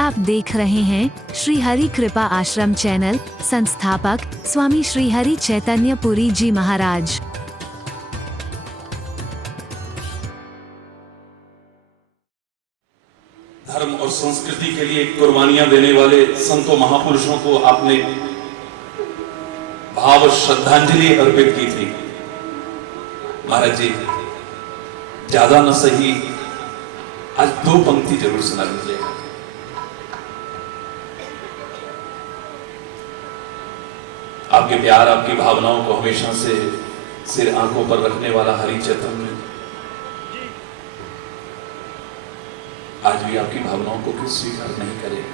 आप देख रहे हैं श्री हरि कृपा आश्रम चैनल। संस्थापक स्वामी श्री हरि चैतन्य पुरी जी महाराज। धर्म और संस्कृति के लिए कुर्बानियां देने वाले संतों महापुरुषों को आपने भाव श्रद्धांजलि अर्पित की थी। महाराज जी, ज्यादा न सही, आज 2 पंक्ति जरूर सुना लीजिएगा। आपके प्यार, आपकी भावनाओं को हमेशा से सिर आंखों पर रखने वाला हरि चैतन्य आज भी आपकी भावनाओं को क्यों स्वीकार नहीं करेगा?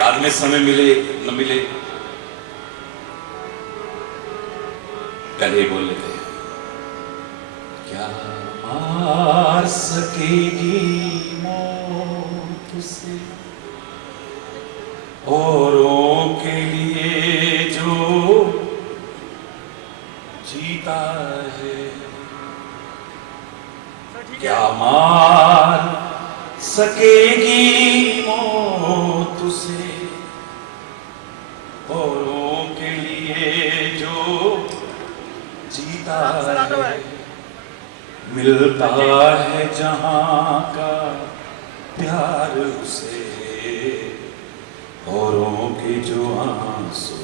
बाद में समय मिले न मिले, पहले ही बोल लेते हैं, क्या मार सकेगी मौत उसे औरों के लिए जो जीता है। क्या मार सकेगी मौत उसे औरों के लिए जो जीता है। मिलता है जहां का प्यार उसे औरों के जो आंसू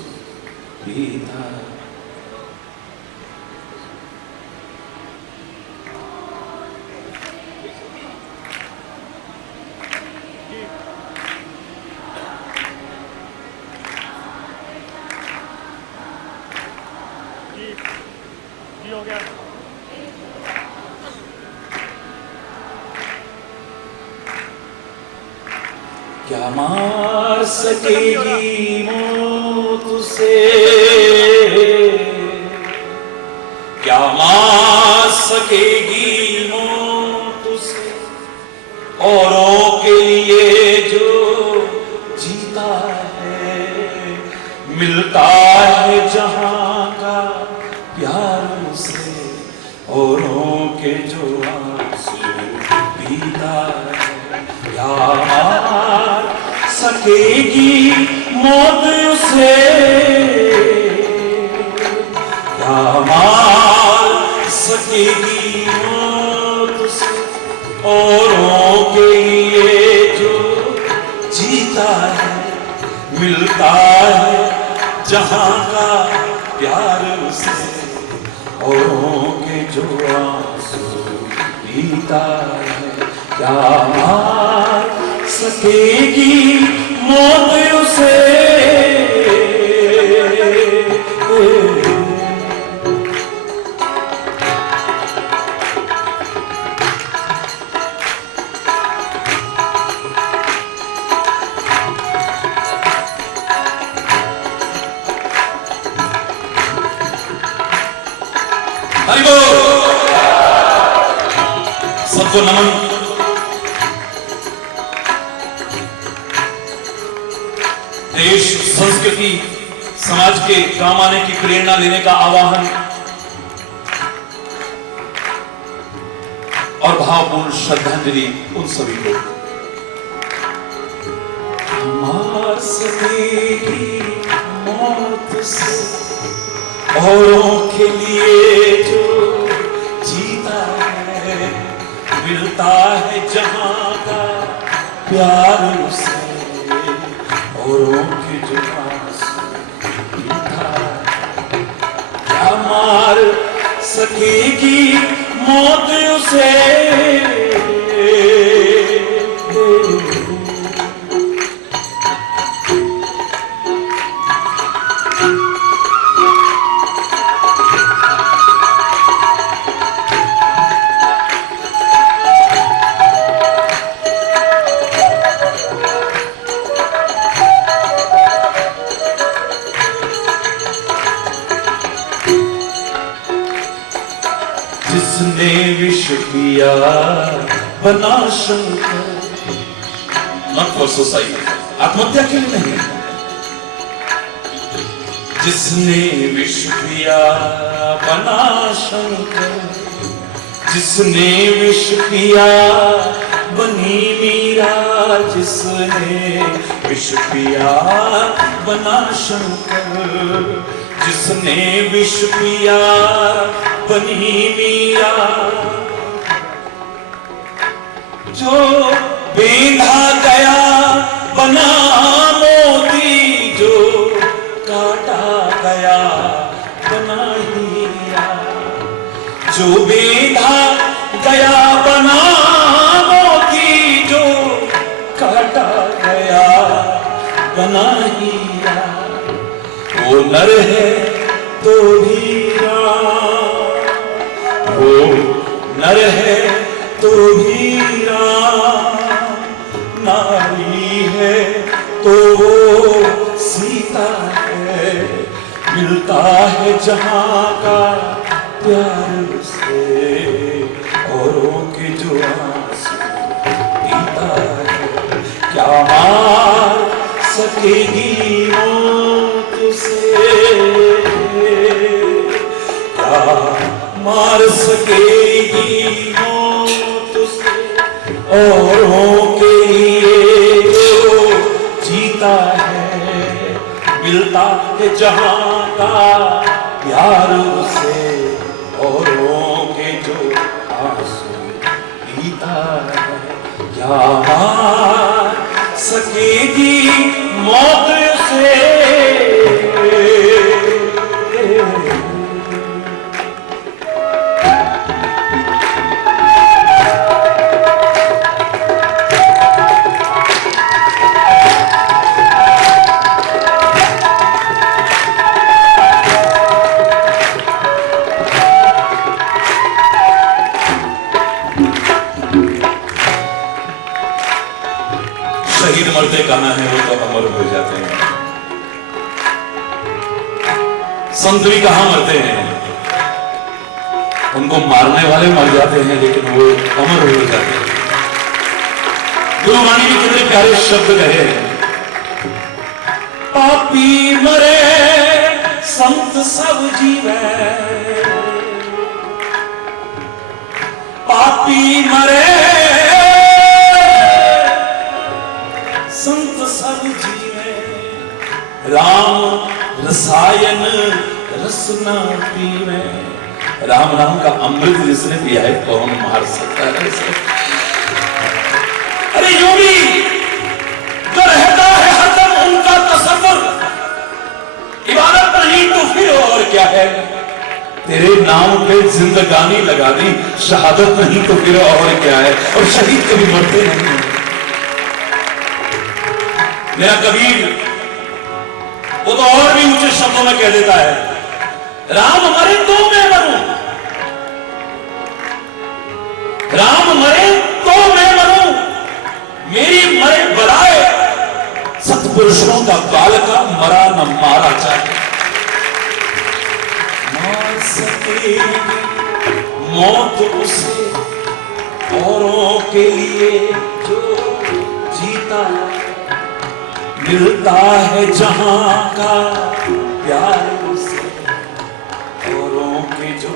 पीता है। हो गया। क्या मार सकेगी मौत उसे, क्या मार सकेगी मौत उसे औरों के लिए जो जीता है। मिलता है जहां का प्यार उसे औरों के जो आंसू पीता है। क्या मार सकेगी मौत उसे, क्या मार सकेगी मौत उसे औरों के लिए जो जीता है। मिलता है जहां का प्यार उसे औरों के जो आंसू पीता है। क्या मार सकेगी मौत उसे, हरि बोल। सबको नमन। देश, संस्कृति, समाज के काम आने की प्रेरणा देने का आवाहन और भावपूर्ण श्रद्धांजलि उन सभी को। मार सकेगी मौत से औरों के लिए जो जीता है। मिलता है जहां का प्यार उसे औरों के जो आंसू पीता है। क्या मार सकेगी मौत उसे, जिसने विष पिया बना शंकर। नॉट फॉर सोसाइटी, आत्महत्या के लिए नहीं। जिसने विष पिया बना शंकर जिसने विष पिया बनी मीरा, जिसने विष पिया बना शंकर, जिसने विष पिया बनी मीरा, जो बेंधा गया बना मोती, जो काटा गया बना हीरा, जो बेंधा गया बना मोती, जो काटा गया बना हीरा, वो नर है तो भी राम, वो नर है तो भी राम, नारी है तो वो सीता है, मिलता है जहां का प्यार से, औरों के जो आंसू पीता है, क्या मार सकेगी मौत से, क्या मार सकेगी मौत से, औरों के लिए जो जीता है, मिलता है जहां का प्यार उसे, औरों के जो आंसू पीता है, क्या मार सकेगी मौत से। शहीद मरते कहां है, वो तो अमर हो जाते हैं। संत भी कहां मरते हैं, उनको मारने वाले मर जाते हैं, लेकिन वो अमर हो जाते हैं। गुरुवाणी भी कितने प्यारे शब्द कहे, पापी मरे संत सब जीवे, पापी मरे संत सब जीवे, राम रसायन रसना पीवे, राम नाम का अमृत जिसने पिया है कौन मार सकता है इसे। अरे योगी जो रहता है हरदम उनका तसव्वुर, इबादत नहीं तो फिर और क्या है, तेरे नाम पे जिंदगानी लगा दी, शहादत नहीं तो फिर और क्या है। और शहीद कभी मरते नहीं। मेरा कबीर वो तो और भी ऊंचे शब्दों में कह देता है, राम मरे तो मैं मरूं, राम मरे तो मैं मरूं, मेरी मरे बराए सत्पुरुषों का बाल का मरा न मारा चाहे। मार सकेगी मौत उसे, औरों के लिए जो जीता है, मिलता है जहां का प्यार उसे, औरों के जो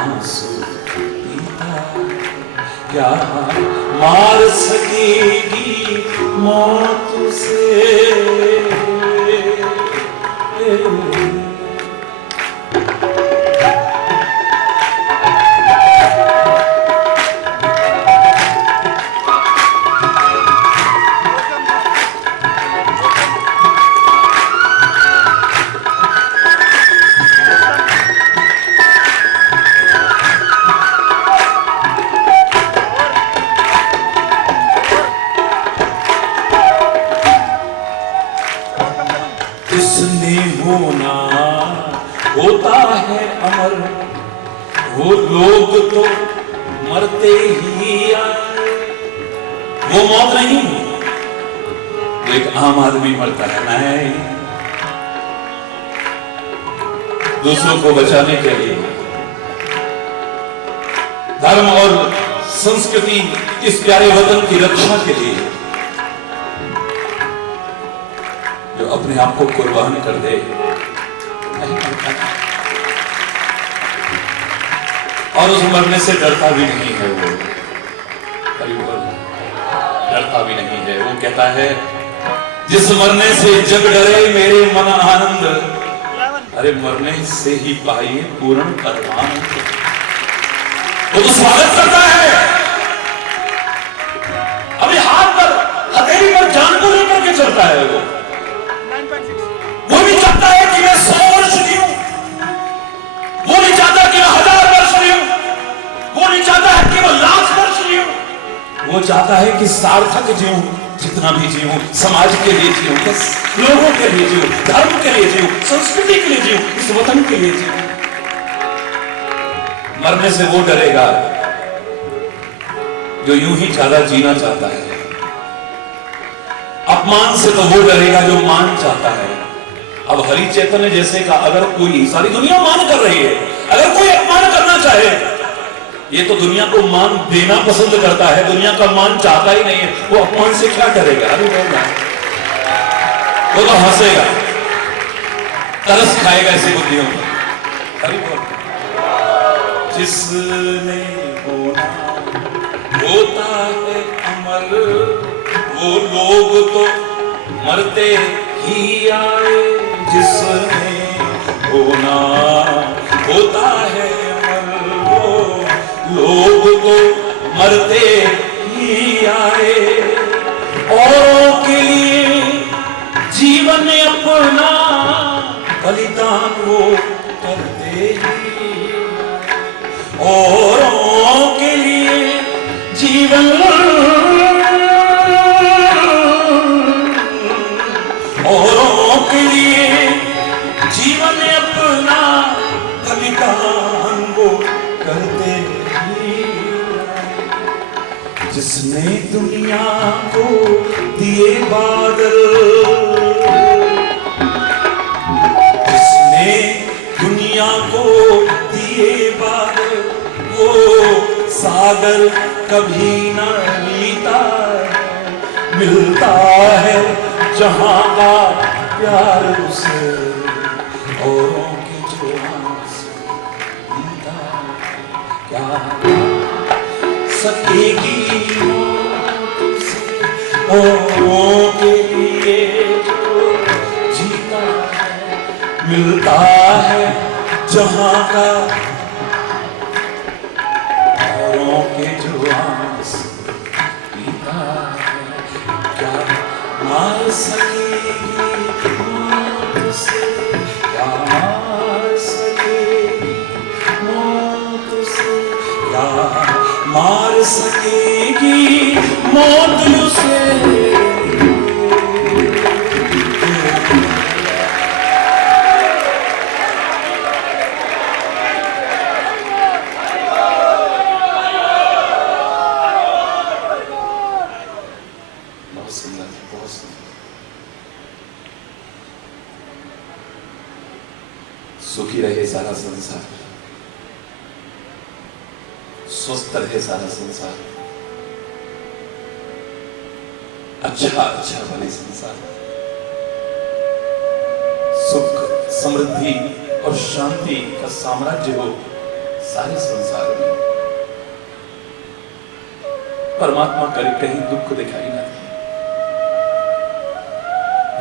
आंसू पीता है, क्या मार सकेगी मौत से। इसने होना होता है अमर, वो लोग तो मरते ही आए। वो मौत नहीं, एक आम आदमी मरता है नहीं, दूसरों को बचाने के लिए, धर्म और संस्कृति, इस प्यारे वतन की रक्षा के लिए, जो अपने आप को कुर्बान कर दे। और उस मरने से डरता भी नहीं है वो, डरता भी नहीं है। वो कहता है जिस मरने से जग डरे मेरे मन आनंद, अरे मरने से ही पाइए पूर्ण परमानंद। वो तो स्वागत करता है, अभी हाथ पर हथेली पर जान को लेकर के चलता है। वो भी चाहता है कि मैं 100 वर्ष जीऊं, वो नहीं चाहता कि मैं 1000 वर्ष जीऊं, वो नहीं चाहता है कि मैं 1,00,000 वर्ष जीऊं, वो चाहता है कि सार्थक जीऊं, जितना भी जीऊं समाज के लिए जीऊं, बस लोगों के लिए जीऊं, धर्म के लिए जीऊं, संस्कृति के लिए जीऊं, इस वतन के लिए जीऊं। मरने से वो डरेगा जो यूं ही ज्यादा जीना चाहता है, अपमान से तो वो डरेगा जो मान चाहता है। अब हरि चैतन्य जैसे का अगर कोई, सारी दुनिया मान कर रही है, अगर कोई अपमान करना चाहे, ये तो दुनिया को मान देना पसंद करता है, दुनिया का मान चाहता ही नहीं है, वो अपमान से क्या करेगा? अरे वो तो हंसेगा, तरस खाएगा ऐसी बुद्धियों पर। अरे जिसने होता है अमर, वो लोग तो मरते ही आए। जिसने होना होता है अमर, वो लोग तो मरते ही आए। औरों के लिए जीवन अपना बलिदान वो करते ही, औरों के लिए जीवन, औरों के लिए जीवन अपना बलिदान वो करते ही। जिसने दुनिया को दिए बादल, जिसने दुनिया को दिए बादल, वो सागर कभी न मीता, मिलता है जहां का प्यार उसे, औरों के जो आंसू पीता क्या सकेगी मौत से, औरों के लिए जो जीता है, मिलता है जहां का, औरों के जो आंसू पीता है क्या मार सकेगी मौत से, क्या मार सकेगी मौत से, क्या मार सकेगी मौत से। सुखी रहे सारा संसार, स्वस्थ रहे सारा संसार, अच्छा अच्छा बने संसार, सुख समृद्धि और शांति का साम्राज्य हो सारे संसार में। परमात्मा करे कहीं दुख दिखाई ना दे,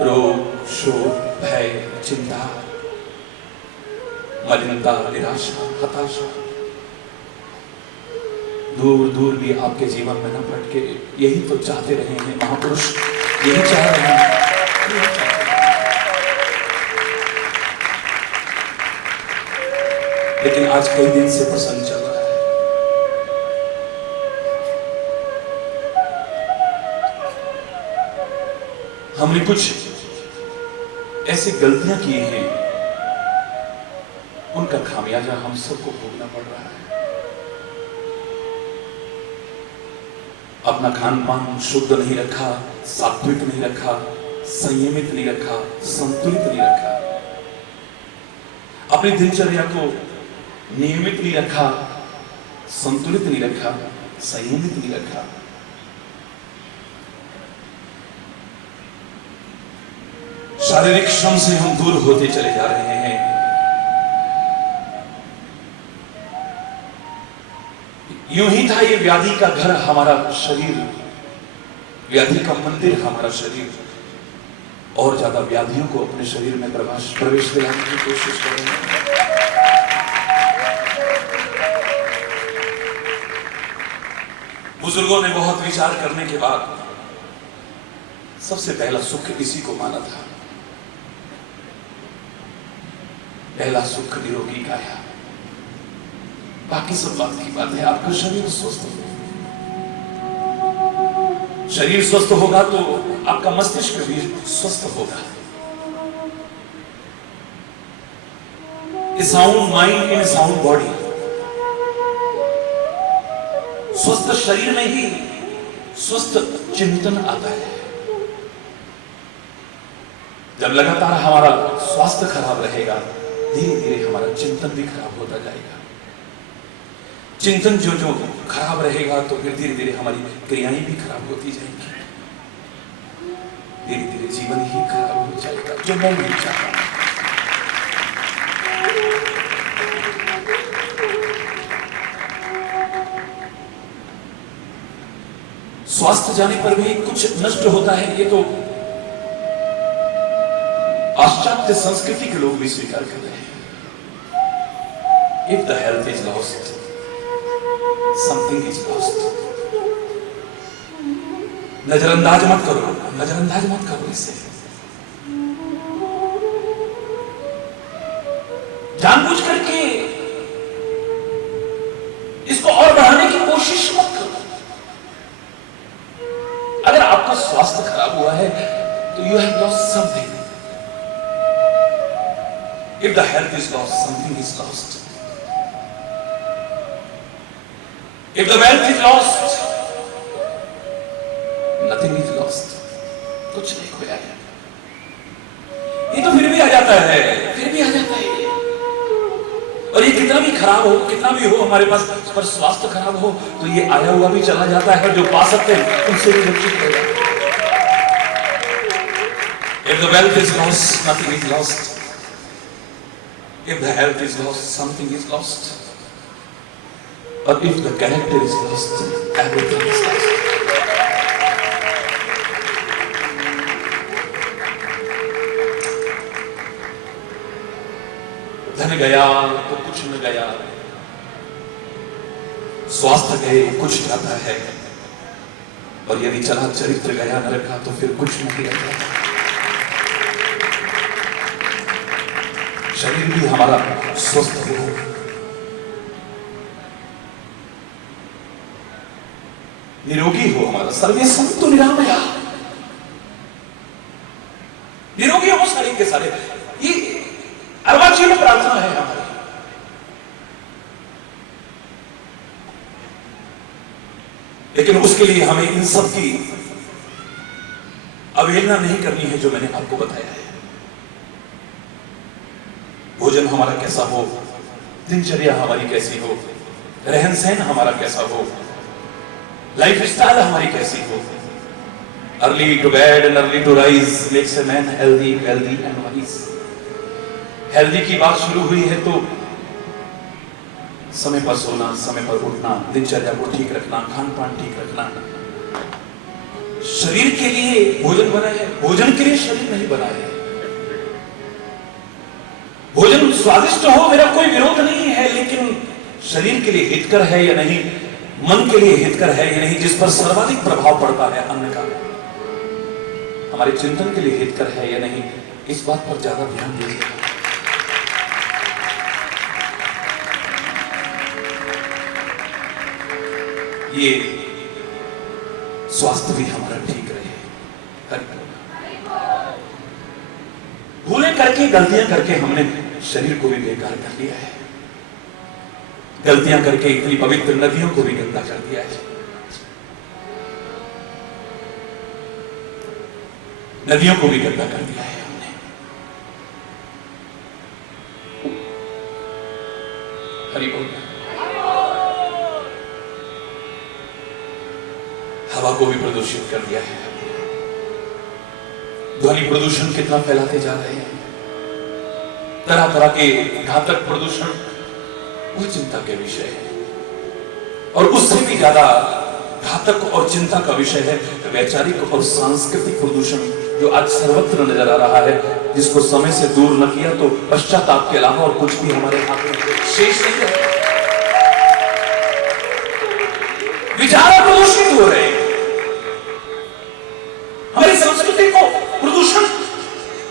रोग शोक भय चिंता मलिनता निराशा हताशा दूर दूर भी आपके जीवन में न भटके। यही तो चाहते रहे हैं महापुरुष, यही चाह रहे हैं। लेकिन आज कई दिन से प्रसंग चल रहा है, हमने कुछ ऐसी गलतियां की हैं, उनका खामियाजा हम सबको भोगना पड़ रहा है। अपना खान पान शुद्ध नहीं रखा, सात्विक नहीं रखा, संयमित नहीं रखा, संतुलित नहीं रखा, अपनी दिनचर्या को नियमित नहीं रखा, संतुलित नहीं रखा, संयमित नहीं रखा। शारीरिक श्रम से हम दूर होते चले जा रहे हैं। यूं ही था ये व्याधि का घर हमारा शरीर, व्याधि का मंदिर हमारा शरीर। और ज्यादा व्याधियों को अपने शरीर में प्रवेश दिलाने की कोशिश करेंगे। बुजुर्गों ने बहुत विचार करने के बाद सबसे पहला सुख इसी को माना था। पहला सुख निरोगी काया। बाकी सब बात की बात है। आपका शरीर स्वस्थ हो, शरीर स्वस्थ होगा तो आपका मस्तिष्क भी स्वस्थ होगा। A sound mind in a sound body. स्वस्थ शरीर में ही स्वस्थ चिंतन आता है। जब लगातार हमारा स्वास्थ्य खराब रहेगा, धीरे धीरे हमारा चिंतन भी खराब होता जाएगा। चिंतन जो जो खराब रहेगा तो फिर धीरे धीरे हमारी क्रियाएं भी खराब होती जाएंगी। धीरे धीरे जीवन ही खराब हो जाएगा, जो मैं नहीं चाहता। स्वास्थ्य जाने पर भी कुछ नष्ट होता है, ये तो पाश्चात्य संस्कृति के लोग भी स्वीकार कर रहे हैं। If the health is lost, something is lost. नजरअंदाज मत करो, नजरअंदाज मत करो इसे। जानबूझ करके इसको और बढ़ाने की कोशिश मत करो। अगर आपका स्वास्थ्य खराब हुआ है तो you have lost something. If the health is lost, something is lost. If the wealth is lost, nothing is lost. कुछ नहीं खोया है। ये तो फिर भी आ जाता है, फिर भी आ जाता है। और ये कितना भी खराब हो, कितना भी हो हमारे पास, पर स्वास्थ्य खराब हो तो ये आया हुआ भी चला जाता है। जो पा सकते हैं उनसे भी वंचित हो जाता है। If the wealth is lost, nothing is lost. If the health is lost, something is lost. But if the character is lost, everything is lost. धन गया तो कुछ न गया, स्वास्थ्य गए कुछ जाता है, और यदि चला चरित्र गया न रखा तो फिर कुछ नहीं रहता। शरीर भी हमारा स्वस्थ हो, निरोगी हो हमारा। सर्वे संतु निरामया। निरोगी हो शरीर के सारे। ये अर्वाचीन प्रार्थना है हमारी। लेकिन उसके लिए हमें इन सब की अवहेलना नहीं करनी है जो मैंने आपको बताया है। भोजन हमारा कैसा हो, दिनचर्या हमारी कैसी हो, रहन सहन हमारा कैसा हो, लाइफ स्टाइल हमारी कैसी हो। Early to bed and early to rise makes a man healthy, wealthy and wise. Healthy की बात शुरू हुई है तो समय पर सोना, समय पर उठना, दिनचर्या को ठीक रखना, खान पान ठीक रखना। शरीर के लिए भोजन बना है, भोजन के लिए शरीर नहीं बना है। भोजन स्वादिष्ट हो, मेरा कोई विरोध नहीं है, लेकिन शरीर के लिए हितकर है या नहीं, मन के लिए हितकर है या नहीं, जिस पर सर्वाधिक प्रभाव पड़ता है अन्न का, हमारे चिंतन के लिए हितकर है या नहीं, इस बात पर ज्यादा ध्यान दीजिए। ये स्वास्थ्य भी हमारा ठीक रहे। भूलें करके, गलतियां करके हमने शरीर को भी बेकार कर दिया है। गलतियां करके इतनी पवित्र नदियों को भी गंदा कर दिया है। नदियों को भी गंदा कर दिया है हमने। हरि बोल। हवा को भी प्रदूषित कर दिया है। ध्वनि प्रदूषण कितना फैलाते जा रहे हैं। तरह तरह के घातक प्रदूषण वो चिंता के विषय है। और उससे भी ज्यादा घातक और चिंता का विषय है वैचारिक और सांस्कृतिक प्रदूषण, जो आज सर्वत्र नजर आ रहा है, जिसको समय से दूर न किया तो पश्चाताप के अलावा और कुछ भी हमारे हाथ में शेष नहीं है। विचार प्रदूषित हो रहे हैं, हमारी संस्कृति को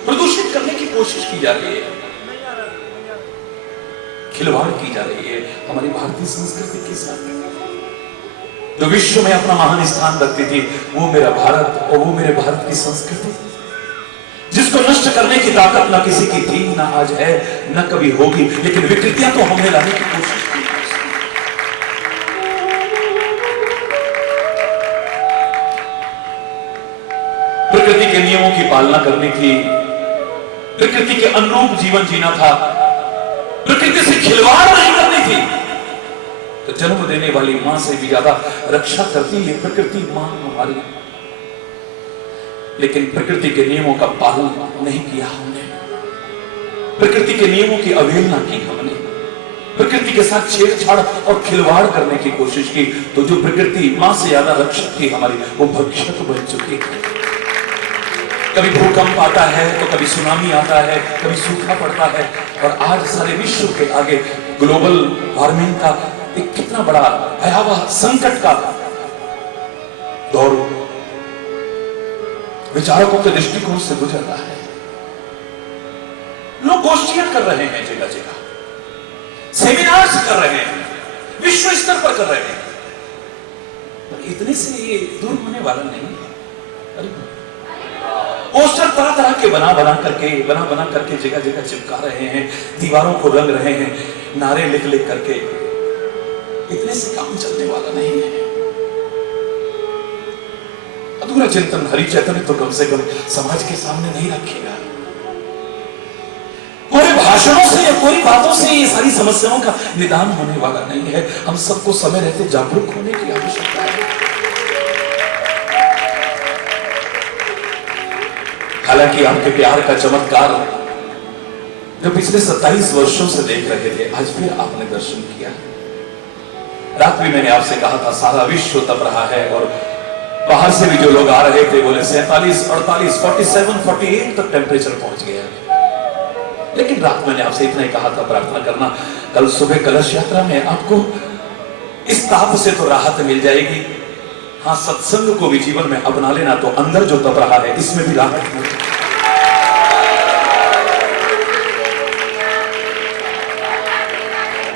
प्रदूषित करने की कोशिश की जा रही है, खिलवाड़ की जा रही है हमारी भारतीय संस्कृति के साथ। जो विश्व में अपना महान स्थान रखती थी, वो मेरा भारत और वो मेरे भारत की संस्कृति, जिसको नष्ट करने की ताकत ना किसी की थी, ना आज है, ना कभी होगी, लेकिन विकृतियां तो हमने लाने की कोशिश की। प्रकृति के नियमों की पालना करनी थी, प्रकृति के अनुरूप जीवन जीना था, प्रकृति से खिलवाड़ नहीं करनी थी। तो जन्म देने वाली मां से भी ज्यादा रक्षा करती है प्रकृति मां हमारी, लेकिन प्रकृति के नियमों का पालन नहीं किया हमने, प्रकृति के नियमों की अवहेलना की हमने, प्रकृति के साथ छेड़छाड़ और खिलवाड़ करने की कोशिश की, तो जो प्रकृति मां से ज्यादा रक्षक थी हमारी, वो भक्षक बन चुकी है। कभी भूकंप आता है तो कभी सुनामी आता है, कभी सूखा पड़ता है, और आज सारे विश्व के आगे ग्लोबल वार्मिंग का एक कितना बड़ा भयावह संकट का दौर विचारकों के दृष्टिकोण से गुजर रहा है। लोग गोष्ठियां कर रहे हैं, जगह जगह सेमिनार्स कर रहे हैं, विश्व स्तर पर कर रहे हैं, पर इतने से ये दूर होने वाला नहीं है। पोस्टर तरह तरह के बना बना करके जगह जगह चिपका रहे हैं, दीवारों को रंग रहे हैं, नारे लिख लिख करके, इतने से काम चलने वाला नहीं है। अधूरा चिंतन हरि चैतन्य तो कम से कम समाज के सामने नहीं रखेगा। पूरे भाषणों से या पूरी बातों से ये सारी समस्याओं का निदान होने वाला नहीं है। हम सबको समय रहते जागरूक होने की आवश्यकता है। हालांकि आपके प्यार का चमत्कार जो पिछले 27 वर्षों से देख रहे थे, आज फिर आपने दर्शन किया। रात भी मैंने आपसे कहा था सारा विश्व तप रहा है, और बाहर से भी जो लोग आ रहे थे बोले 47, 48, 47, 48 तक टेम्परेचर पहुंच गया। लेकिन रात मैंने आपसे इतना ही कहा था, प्रार्थना करना कल सुबह कलश यात्रा में आपको इस ताप से तो राहत मिल जाएगी, हाँ सत्संग को भी जीवन में अपना लेना, तो अंदर जो तप रहा है इसमें भी राहत मिल जाएगी।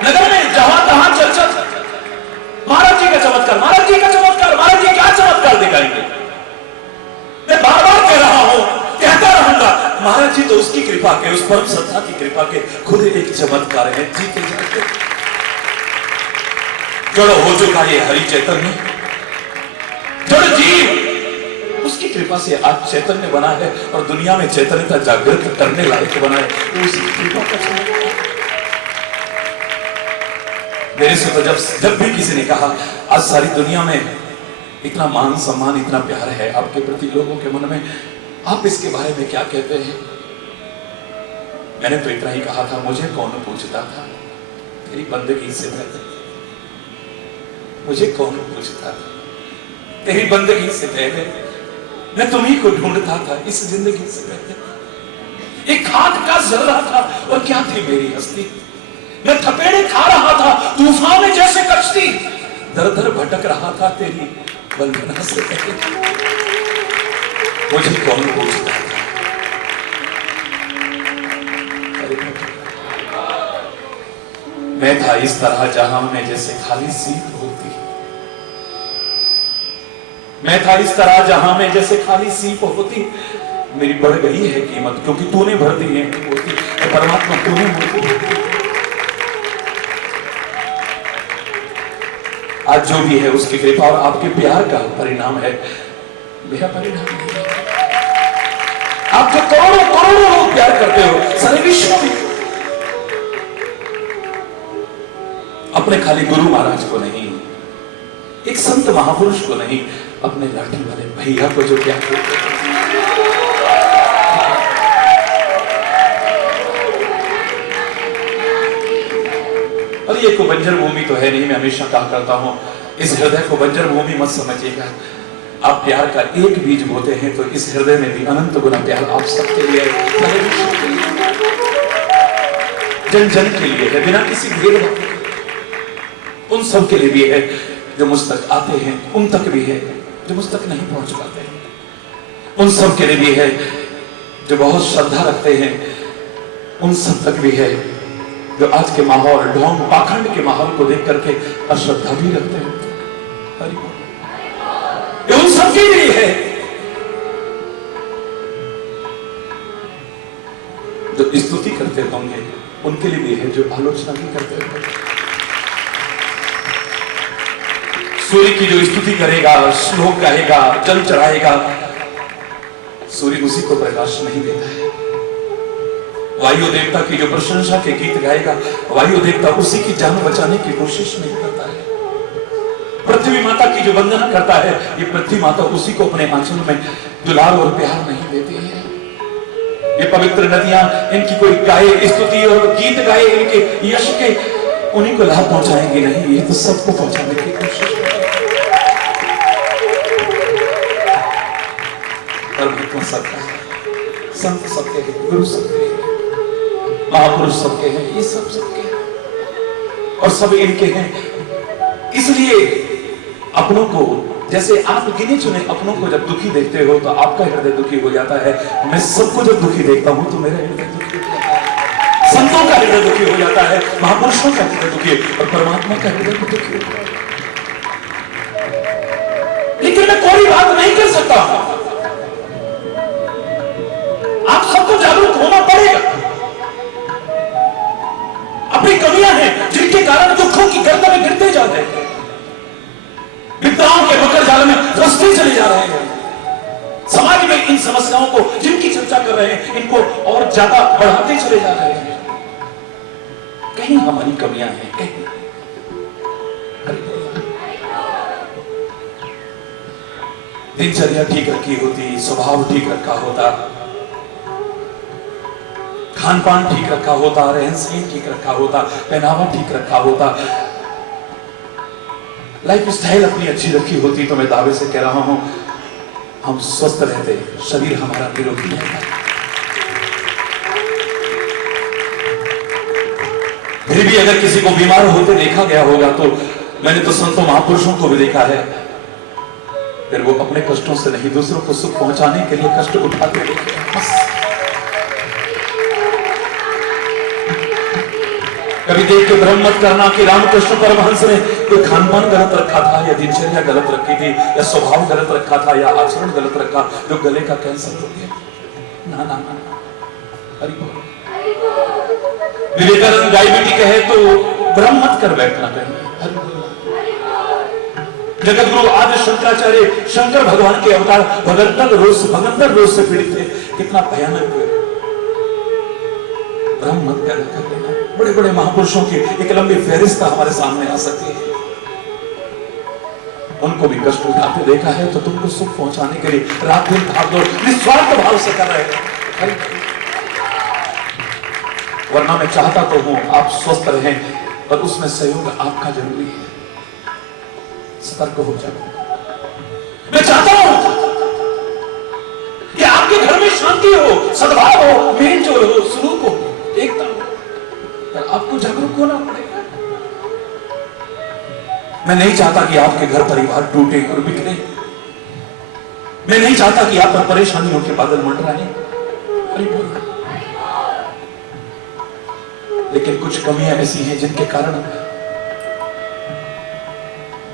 नगर में जहां तहां चर्चा महाराज जी का चमत्कार, महाराज जी का चमत्कार, महाराज जी क्या चमत्कार दिखाएंगे। मैं बार बार कह रहा हूं, कहता रहूंगा, महाराज जी तो उसकी कृपा के, उस परम सत्ता की कृपा के खुद एक चमत्कार है। जीते जाते जड़ हो चुका ये हरि चैतन्य, जड़ जीव उसकी कृपा से आज चैतन्य बना है और दुनिया में चैतन्यता जागृत करने लायक बना है, तो उसकी कृपा का चमत्कार। मेरे से तो जब भी किसी ने कहा आज सारी दुनिया में इतना मान सम्मान, इतना प्यार है आपके प्रति लोगों के मन में, आप इसके बारे में क्या कहते हैं? मैंने तो इतना ही कहा था, मुझे कौन पूछता था, तेरी बंदगी से बेहतर मुझे कौन पूछता था, तेरी बंदगी से पहले मैं तुम्ही को ढूंढता था, इस जिंदगी से पहले एक खाक का जर्रा था और क्या थी मेरी हस्ती, मैं थपेड़े खा रहा था तूफान में जैसे कश्ती, दर दर भटक रहा था तेरी वंदना से पहले मुझे कौन पूछता था। मैं था इस तरह जहां में जैसे खाली सीट होती, मैं था इस तरह जहां में जैसे खाली सीट होती, मेरी बढ़ गई है कीमत क्योंकि तूने भर दी है होती, परमात्मा तूने होती। आज जो भी है उसकी कृपा और आपके प्यार का परिणाम है, मेरा परिणाम नहीं है। आप जो करोड़ों करोड़ों लोग प्यार करते हो सारे विश्व में, अपने खाली गुरु महाराज को नहीं, एक संत महापुरुष को नहीं, अपने लाठी वाले भैया को जो प्यार करते हो। और ये कोई बंजर भूमि तो है नहीं, मैं हमेशा कहा करता हूं इस हृदय को बंजर भूमि मत समझिएगा। आप प्यार का एक बीज बोते हैं तो इस हृदय में भी अनंत गुना प्यार आप सबके लिए जन जन के लिए है, बिना किसी भेदभाव के। उन सब के लिए भी है जो मुझ तक आते हैं, उन तक भी है जो मुझ तक नहीं पहुंच पाते हैं, उन सब के लिए भी है जो बहुत श्रद्धा रखते हैं, उन सब तक भी है जो आज के माहौल ढोंग पाखंड के माहौल को देख करके अश्रद्धा भी रखते हैं। ये उन सब के लिए है जो स्तुति करते होंगे, उनके लिए भी है जो आलोचना भी करते होंगे। सूर्य की जो स्तुति करेगा, श्लोक गाएगा, जल चढ़ाएगा, सूर्य उसी को प्रकाश नहीं देता है। वायु देवता की जो प्रशंसा के गीत गाएगा, वायु देवता उसी की जान बचाने की कोशिश नहीं करता है। पृथ्वी माता की जो वंदना करता है, ये पृथ्वी माता उसी को अपने आंचल में दुलार और प्यार नहीं देती है। ये पवित्र नदियां इनकी कोई गाए स्तुति और गीत गाए इनके यश के, उन्हीं को लाभ पहुंचाएंगे नहीं, ये तो सबको पहुंचाने की कोशिश परमात्मा सबका है, संत सबके हैं, गुरु सबके हैं, महापुरुष सबके हैं, ये सब सबके हैं और सब इनके हैं। इसलिए अपनों को, जैसे आप गिने चुने अपनों को जब दुखी देखते हो तो आपका हृदय दुखी हो जाता है। मैं सबको जब दुखी देखता हूं तो मेरा हृदय दुखी हो जाता है, संतों का हृदय दुखी हो जाता है, महापुरुषों का हृदय दुखी और परमात्मा का हृदय दुखी हो जाता है। लेकिन मैं कोई बात नहीं कर सकता, आप सबको जागरूक होना पड़ेगा। अपनी कमियां हैं जिनके कारण दुखों की गर्दन में गिरते जाते हैं, विद्याओं के मकर जाल में फंसते चले जा रहे हैं। समाज में इन समस्याओं को जिनकी चर्चा कर रहे हैं, इनको और ज्यादा बढ़ाते चले जा रहे हैं। कहीं हमारी कमियां हैं, कहीं दिनचर्या ठीक रखी होती, स्वभाव ठीक रखा होता, खान पान ठीक रखा होता, रहन सहन ठीक रखा होता, पहनावा ठीक रखा होता, लाइफ स्टाइल अपनी अच्छी रखी होती, तो मैं दावे से कह रहा हूं हम स्वस्थ रहते, शरीर हमारा निरोगी रहता। फिर भी अगर किसी को बीमार होते देखा गया होगा तो मैंने तो संतों महापुरुषों को भी देखा है, फिर वो अपने कष्टों से नहीं दूसरों को सुख पहुंचाने के लिए कष्ट उठाते देखे। कभी देख के भ्रम मत करना कि रामकृष्ण परमहंस ने कोई खानपान गलत रखा था, या दिनचर्या गलत रखी थी, या स्वभाव गलत रखा था, या आचरण गलत रखा जो गले का कैंसर हो गया। ना ना ना, हरि बोल। विवेकानंद डायबिटी कहे तो भ्रम मत कर बैठना कहीं। हरि बोल। जगत गुरु आदि शंकराचार्य शंकर भगवान के अवतार भगंतर रोग से पीड़ित थे। कितना भयानक भ्रम मत कर लेना। बड़े बड़े महापुरुषों की एक लंबी फहरिस्त हमारे सामने आ सकती है, उनको भी कष्ट उठाते देखा है, तो तुमको सुख पहुंचाने के लिए रात दिन भाग दौड़ निस्वार्थ भाव से कर रहे हैं। वरना मैं चाहता तो हूं आप स्वस्थ रहें, पर उसमें सहयोग आपका जरूरी है। सतर्क हो जाओ। मैं चाहता हूं कि आपके घर में शांति हो, सद्भाव हो, मेल जोल हो, सुलूक हो, एकता हो, पर आपको जागरूक होना पड़ेगा। मैं नहीं चाहता कि आपके घर परिवार टूटे और बिखरे। मैं नहीं चाहता कि आप पर परेशानियों के बादल मंडराएं। हरि बोल। लेकिन कुछ कमियां ऐसी हैं जिनके कारण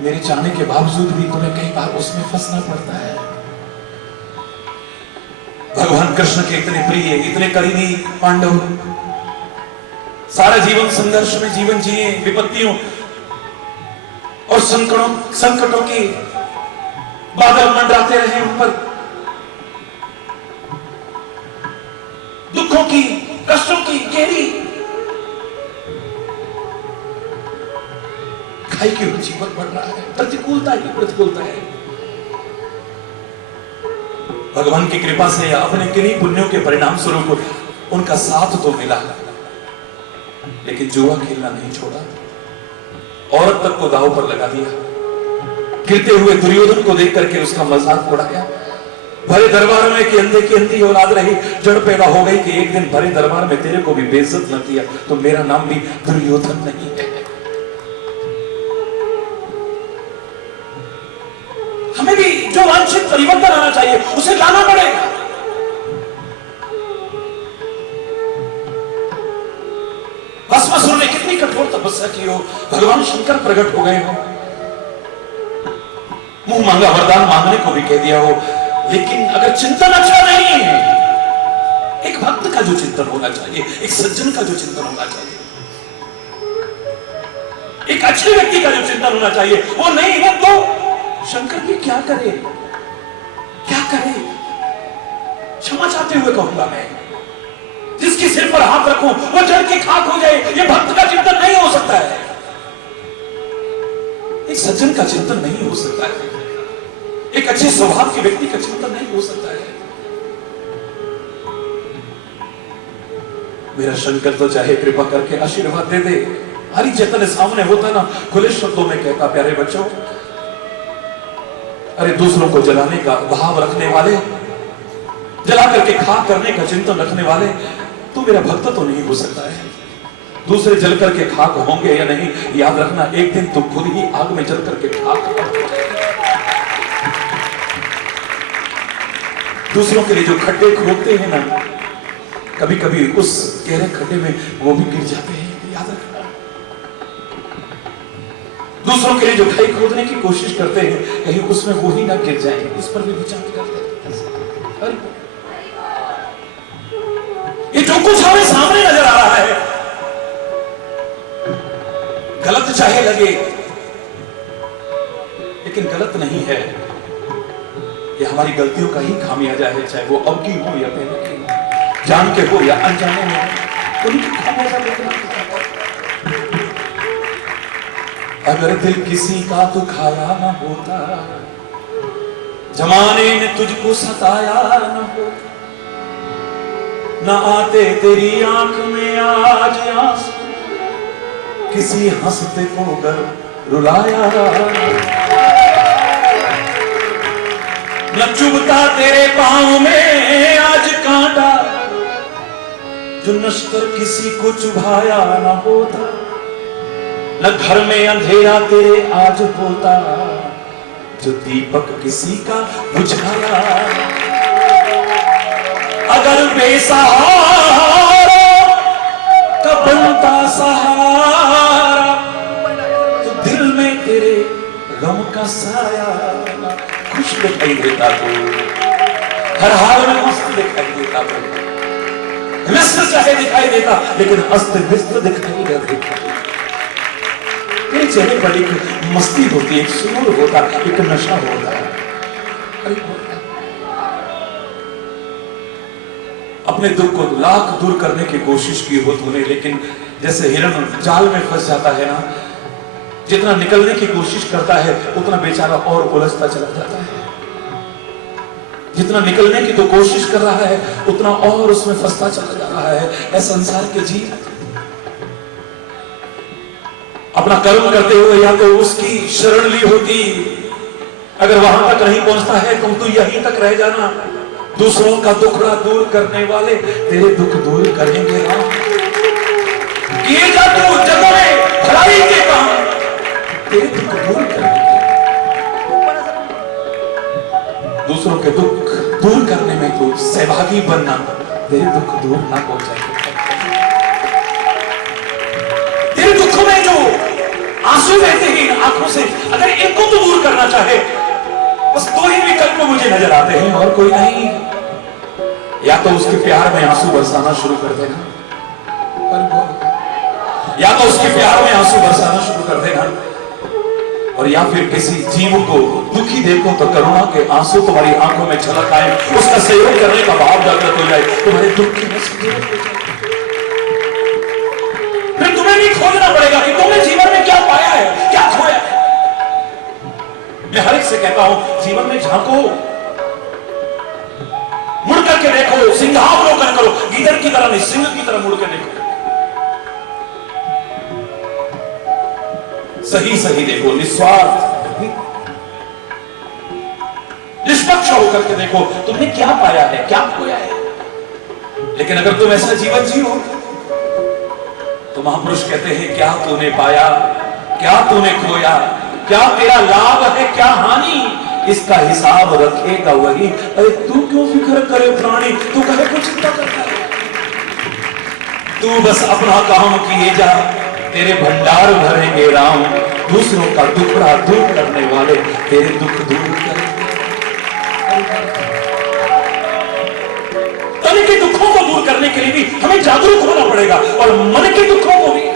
मेरे चाहने के बावजूद भी तुम्हें कई बार उसमें फंसना पड़ता है। भगवान कृष्ण के इतने प्रिय, इतने करीबी पांडव सारा जीवन संघर्ष में जीवन जिए, विपत्तियों और संकटों के बादल मंडराते रहे उन पर, दुखों की, कष्टों की गहरी खाई की जीवन बढ़ रहा है, प्रतिकूलता ही प्रतिकूलता है। भगवान की कृपा से या अपने किन्हीं पुण्यों के परिणाम स्वरूप उनका साथ तो मिला, लेकिन जुआ खेलना नहीं छोड़ा, औरत तक को दांव पर लगा दिया, गिरते हुए दुर्योधन को देख करके उसका मजाक उड़ाया। भरे दरबार में कि अंधे की अंधी औलाद रही, जड़ पैदा हो गई कि एक दिन भरे दरबार में तेरे को भी बेइज्जत न किया तो मेरा नाम भी दुर्योधन नहीं है। हमें भी जो वांछित परिवर्तन आना चाहिए उसे लाना पड़ेगा। भस्मासुर ने कितनी कठोर तपस्या की हो, भगवान शंकर प्रकट हो गए हो, मुंह मांगा वरदान मांगने को भी कह दिया हो, लेकिन अगर चिंतन अच्छा नहीं है, एक भक्त का जो चिंतन होना चाहिए, एक सज्जन का जो चिंतन होना चाहिए, एक अच्छे व्यक्ति का जो चिंतन होना चाहिए वो नहीं है तो शंकर भी क्या करे, क्या करे। क्षमा चाहते हुए कहूंगा मैं, जिसके सिर पर हाथ रखूं वो जड़ की खाक हो जाए, ये भक्त का चिंतन नहीं हो सकता है, एक सज्जन का चिंतन नहीं हो सकता है, एक अच्छे स्वभाव के व्यक्ति का चिंतन नहीं हो सकता है। मेरा शंकर तो चाहे कृपा करके आशीर्वाद दे दे, हरी जतन सामने होता ना खुले शब्दों में कहता, प्यारे बच्चों, अरे दूसरों को जलाने का भाव रखने वाले, जला करके खाक करने का चिंतन रखने वाले, तो मेरा भक्त तो नहीं हो सकता है। दूसरे जल करके खाक होंगे या नहीं, याद रखना एक दिन तो खुद ही आग में जल करके खाक। दूसरों के लिए जो खड्डे खोदते हैं ना, कभी कभी उस गहरे खड्डे में वो भी गिर जाते हैं, याद रखना। दूसरों के लिए जो खाई खोदने की कोशिश करते हैं, कहीं उसमें वो ही ना गिर जाए, इस पर भी विचार करते हैं। ये जो कुछ हमें सामने नजर आ रहा है, गलत चाहे लगे लेकिन गलत नहीं है, ये हमारी गलतियों का ही खामियाजा है, चाहे वो अब की हो या पहले की हो, जान के हो या अनजाने में, उनकी खामियाजा देखना। अगर दिल किसी का दुखाया ना होता, जमाने ने तुझको सताया ना होता, ना आते तेरी आंख में आज आंसू, किसी हंसते को गर रुलाया, न चुभता तेरे पांव में आज कांटा, जो नश्तर किसी को चुभाया ना होता, न घर में अंधेरा तेरे आज होता, जो दीपक किसी का बुझाया। अगर बेसहारा का बनता सहारा, तो दिल में तेरे गम का साया, खुश दिखाई देता तो, हर हाल में मस्त दिखाई देता तो, व्यस्त चाहे दिखाई देता लेकिन अस्त व्यस्त दिखाई न देता। तेरे चेहरे पर एक मस्ती होती है, एक सुरूर होता, एक नशा होता है। अपने दुख को लाख दूर करने की कोशिश की हो तूने, लेकिन जैसे हिरण जाल में फंस जाता है ना, जितना निकलने की कोशिश करता है उतना बेचारा और उलझता चला जाता है। जितना निकलने की तो कोशिश कर रहा है उतना और उसमें फंसता चला जा रहा है। ऐ संसार के जीव, अपना कर्म करते हुए या तो उसकी शरण ली होती, अगर वहां तक नहीं पहुंचता है तुम तो यहीं तक रह जाना। दूसरों का दुखड़ा दूर करने वाले तेरे दुख दूर करेंगे राम। किए जा तू जगह में भलाई के काम, तेरे दुख दूर करेंगे। दूसरों के दुख दूर करने में तू सहभागी बनना, तेरे दुख दूर ना हो जाएंगे। तेरे दुख में जो आंसू बहते हैं आंखों से, अगर इनको तो दूर करना चाहे, बस दो ही विकल्प मुझे नजर आते हैं और कोई नहीं। या तो उसके प्यार में आंसू बरसाना शुरू कर देना, या तो उसके प्यार में आंसू बरसाना शुरू कर देना, और या फिर किसी जीव को दुखी देखो तो करुणा के आंसू तुम्हारी आंखों में छलक आए, उसका सहयोग करने का भाव जागृत हो जाए, तुम्हारे दुख की फिर तुम्हें भी खोजना पड़ेगा कि तुमने जीवन में क्या पाया है, क्या खोया है। मैं हर एक से कहता हूं, जीवन में झांको, मुड़ करके देखो, सिंहावलोकन करो, गीदड़ की तरह नहीं, सिंह की तरह मुड़ के देखो, सही सही देखो, निस्वार्थ। निष्पक्ष होकर के देखो तुमने क्या पाया है, क्या खोया है। लेकिन अगर तुम ऐसा जीवन जियो तो महापुरुष कहते हैं क्या तूने पाया, क्या तूने खोया, क्या तेरा लाभ है, क्या हानि, इसका हिसाब रखेगा वही। अरे तू क्यों फिक्र करे प्राणी, तू कहे कुछ चिंता करता है। तू बस अपना काम किए जा, तेरे भंडार भरेंगे राम। दूसरों का दुखड़ा दूर करने वाले तेरे दुख दूर करेंगे। तन के दुखों को दूर करने के लिए भी हमें जागरूक होना पड़ेगा और मन के दुखों को भी।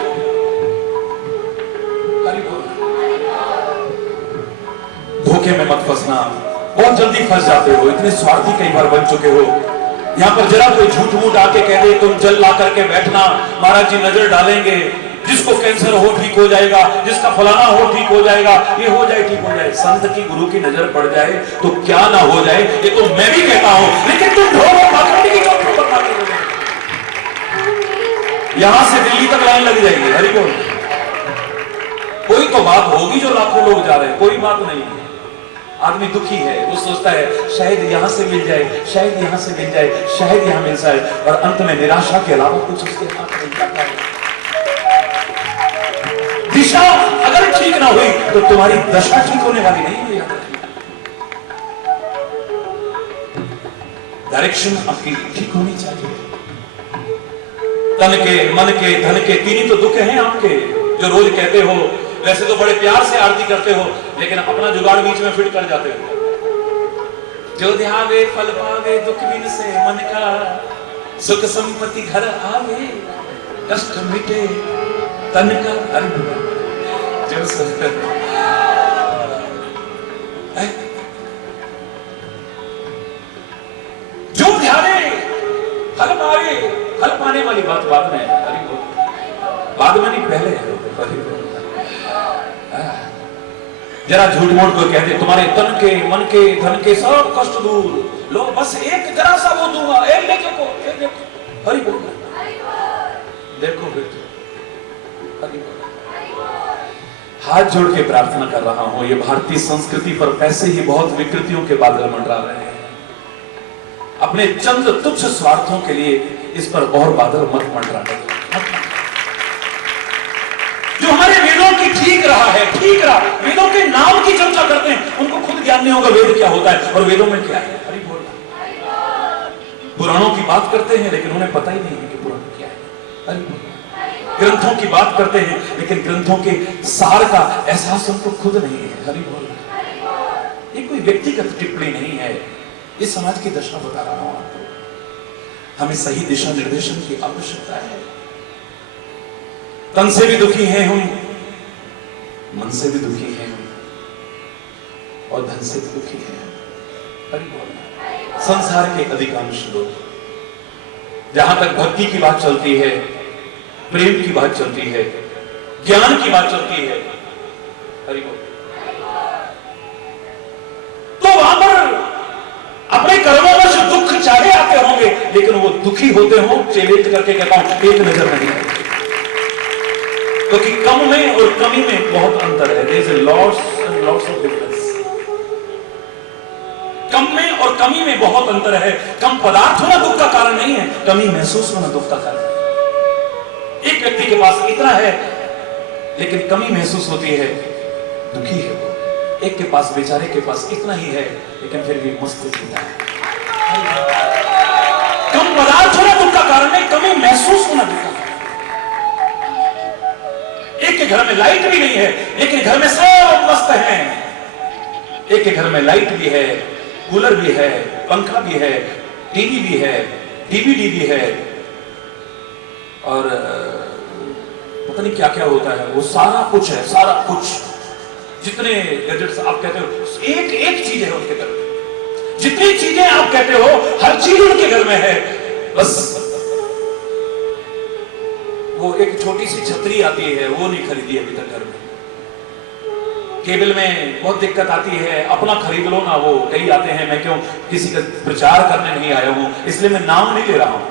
धोखे में मत फंसना, बहुत जल्दी फंस जाते हो, इतने स्वार्थी कई बार बन चुके हो। यहां पर जरा कोई झूठ मूठ आके कह दे तुम जल ला करके बैठना, महाराज जी नजर डालेंगे, जिसको कैंसर हो ठीक हो जाएगा, जिसका फलाना हो ठीक हो जाएगा, ये हो जाए ठीक हो जाए। संत की गुरु की नजर पड़ जाए तो क्या ना हो जाए, ये तो मैं भी कहता हूं, लेकिन तुम ढोल पाखंडी की चौक पर बता के यहां से दिल्ली तक लाइन लग जाएगी। हरि बोल। कोई तो बात होगी जो लाखों लोग जा रहे हैं, कोई बात नहीं है। आदमी दुखी है, वो सोचता है शायद यहां से मिल जाए, शायद यहां से मिल जाए, शायद यहां मिल जाए, और अंत में निराशा के अलावा कुछ उसके हाथ नहीं जाता है। दिशा अगर ठीक ना हुई तो तुम्हारी दशा ठीक होने वाली नहीं है। याद रखिए, डायरेक्शन आपकी ठीक होनी चाहिए। तन के, मन के, धन के तीन ही तो दुख हैं आपके, जो रोज कहते हो। वैसे तो बड़े प्यार से आरती करते हो, लेकिन अपना जुगाड़ बीच में फिट कर जाते हो। जो ध्यावे फल पावे, दुख बिन से मन का, सुख संपत्ति घर आवे, कष्ट मिटे तन का। जो जो ध्यावे फल पावे, फल पाने वाली बात बाद में है। बाद में नहीं, पहले है। जरा झूठ मूठ को कहते तुम्हारे तन के, मन के, धन के सब कष्ट दूर, लो बस एक जरा सा वो दूंगा, एक लेके को, एक देखो। हरि बोल। देखो बेटे, हरि बोल। हाथ जोड़ के प्रार्थना कर रहा हूं, ये भारतीय संस्कृति पर ऐसे ही बहुत विकृतियों के बादल मंडरा रहे हैं। अपने चंद तुच्छ स्वार्थों के लिए इस पर और बादल मत मंडराने। जो हमारे वेदों की ठीक रहा है, ठीक रहा, वेदों के नाम की चर्चा करते हैं, उनको खुद ज्ञान नहीं होगा वेद क्या होता है और वेदों में क्या है। हरि बोल। पुराणों की बात करते हैं लेकिन उन्हें पता ही नहीं है कि पुराण क्या है। हरि बोल। ग्रंथों की बात करते हैं लेकिन ग्रंथों के सार का एहसास उनको खुद नहीं है। हरि बोल। ये कोई व्यक्तिगत टिप्पणी नहीं है, इस समाज की दशा बता रहा हूं आपको। हमें सही दिशा निर्देशन की आवश्यकता है। तन से भी दुखी हैं हम, मन से भी दुखी हैं हम, और धन से भी दुखी हैं हम। संसार के अधिकांश लोग, जहां तक भक्ति की बात चलती है, प्रेम की बात चलती है, ज्ञान की बात चलती है, हरि बोल, तो वहां पर अपने कर्मों में से दुख चाहे आते होंगे, लेकिन वो दुखी होते हो चेलेट करके कहता हूं एक नजर नहीं है। क्योंकि कम में और कमी में बहुत अंतर है। There is a lots and lots of difference। कम में और कमी में बहुत अंतर है। कम पदार्थ होना दुख का कारण नहीं है, कमी महसूस होना दुख का कारण है। एक व्यक्ति के पास इतना है लेकिन कमी महसूस होती है, दुखी है वो। एक के पास, बेचारे के पास इतना ही है लेकिन फिर भी मस्त जीता है। कम पदार्थ होना दुख का कारण नहीं, कमी महसूस होना दुख का कारण। एक के घर में लाइट भी नहीं है लेकिन घर में सब मस्त हैं। एक के घर में लाइट भी है, कूलर भी है, पंखा भी है, टीवी भी है, डीवीडी भी है, और पता नहीं क्या क्या होता है, वो सारा कुछ है, सारा कुछ। जितने गैजेट्स आप कहते हो, एक एक चीज है उनके घर में। जितनी चीजें आप कहते हो हर चीज उनके घर में है। बस वो एक छोटी सी छतरी आती है, वो नहीं खरीदी अभी तक घर में। केबल में बहुत दिक्कत आती है, अपना खरीद लो ना। वो कई आते हैं, मैं क्यों किसी का प्रचार करने नहीं आया हूं, इसलिए मैं नाम नहीं ले रहा हूं।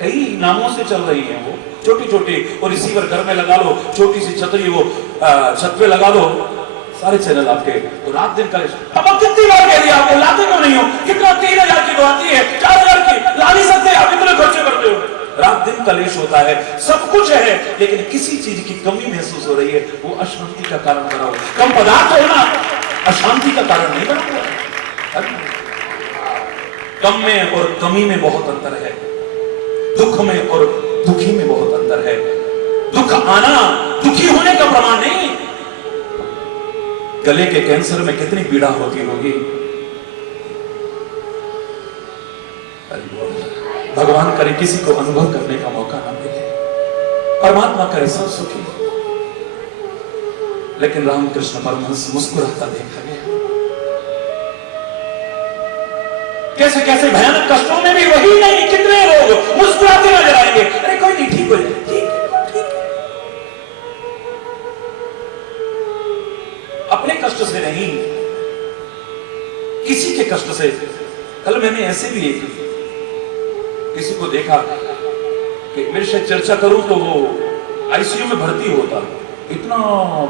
कई नामों से चल रही हैं वो, छोटी छोटी, और रिसीवर घर में लगा लो, छोटी सी छतरी वो छत पे लगा लो, सारे चैनल आपके, तो रात दिन कलेश। अब कितनी बार कह दिया आपको, लाते क्यों नहीं हो? कितना 3000 की तो आती है, 4000 की ला नहीं सकते आप, इतने खर्चे करते हो। रात दिन कलेश होता है, सब कुछ है, लेकिन किसी चीज की कमी महसूस हो रही है, वो अशांति का कारण बना हुआ। कम पदार्थ होना अशांति का कारण नहीं बना हुआ। कम में और कमी में बहुत अंतर है, दुख में और दुखी में बहुत अंतर है। दुख आना दुखी होने का प्रमाण नहीं। गले के कैंसर में कितनी पीड़ा होती होगी, भगवान करे किसी को अनुभव करने का मौका ना मिले, परमात्मा करे सब सुखी। लेकिन रामकृष्ण परमहंस मुस्कुराता देखा गया। कैसे कैसे भयानक कष्टों में भी वही नहीं, कितने लोग मुस्कुराते नजर आएंगे, अरे कोई नहीं, ठीक हो जाए, ठीक। अपने कष्ट से नहीं, किसी के कष्ट से। कल मैंने ऐसे भी एक किसी को देखा कि मेरे से चर्चा करूं तो वो आईसीयू में भर्ती होता, इतना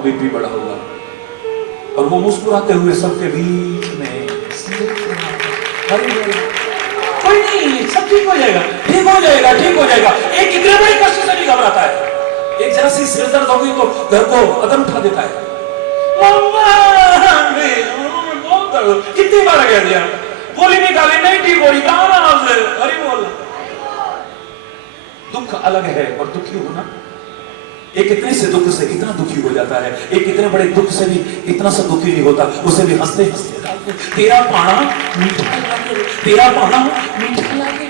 बीपी बढ़ा हुआ, और वो मुस्कुराते हुए सबके बीच में, कोई नहीं, सब ठीक हो जाएगा, ठीक हो जाएगा, ठीक हो जाएगा। एक कितने बड़े कष्ट से नहीं घबराता है, एक जरा सी सिर दर्द होगी तो घर को कदम उठा देता है। कितनी बार कह दिया, गोली निकाली नहीं ठीक हो रही, कहां ना आपसे, अरे बोल। दुख अलग है और दुखी होना, एक इतने से दुख से इतना दुखी हो जाता है, एक इतने बड़े दुख से भी इतना सा दुखी नहीं होता, उसे भी हंसते हंसते डालते, तेरा पाना मीठा लागे, तेरा पाना मीठा लागे।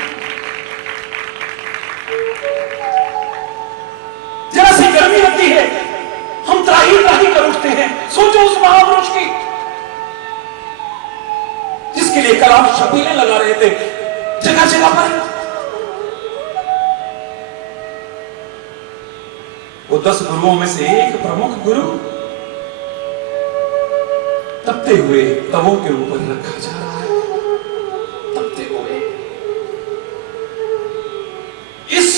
जरा सी गर्मी लगती है, हम त्राही त्राही कर उठते हैं। सोचो उस महापुरुष की, जिसके लिए कल आप शबीलें लगा रहे थे जगह जगह पर। वो 10 गुरुओं में से एक प्रमुख गुरु तपते हुए तवों के ऊपर रखा जा रहा है, तपते हुए। इस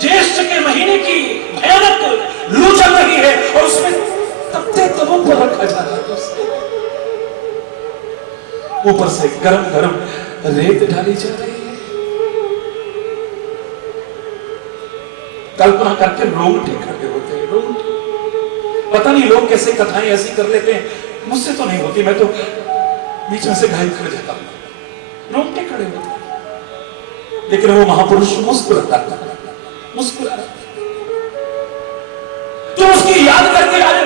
ज्येष्ठ के महीने की भयानक लू चल रही है और उसमें तपते तवों पर रखा जा रहा है। ऊपर से गरम गरम रेत डाली जा रही है। कल्पना करके रोंगटे खड़े होते हैं, रोंगटे। पता नहीं लोग कैसे कथाएं ऐसी कर लेते हैं, मुझसे तो नहीं होती, मैं तो बीच में से घायल कर जाता हूं, रोंगटे खड़े होते हैं। लेकिन वो महापुरुष मुस्कुराता था, मुस्कुरा। तो उसकी याद करके आज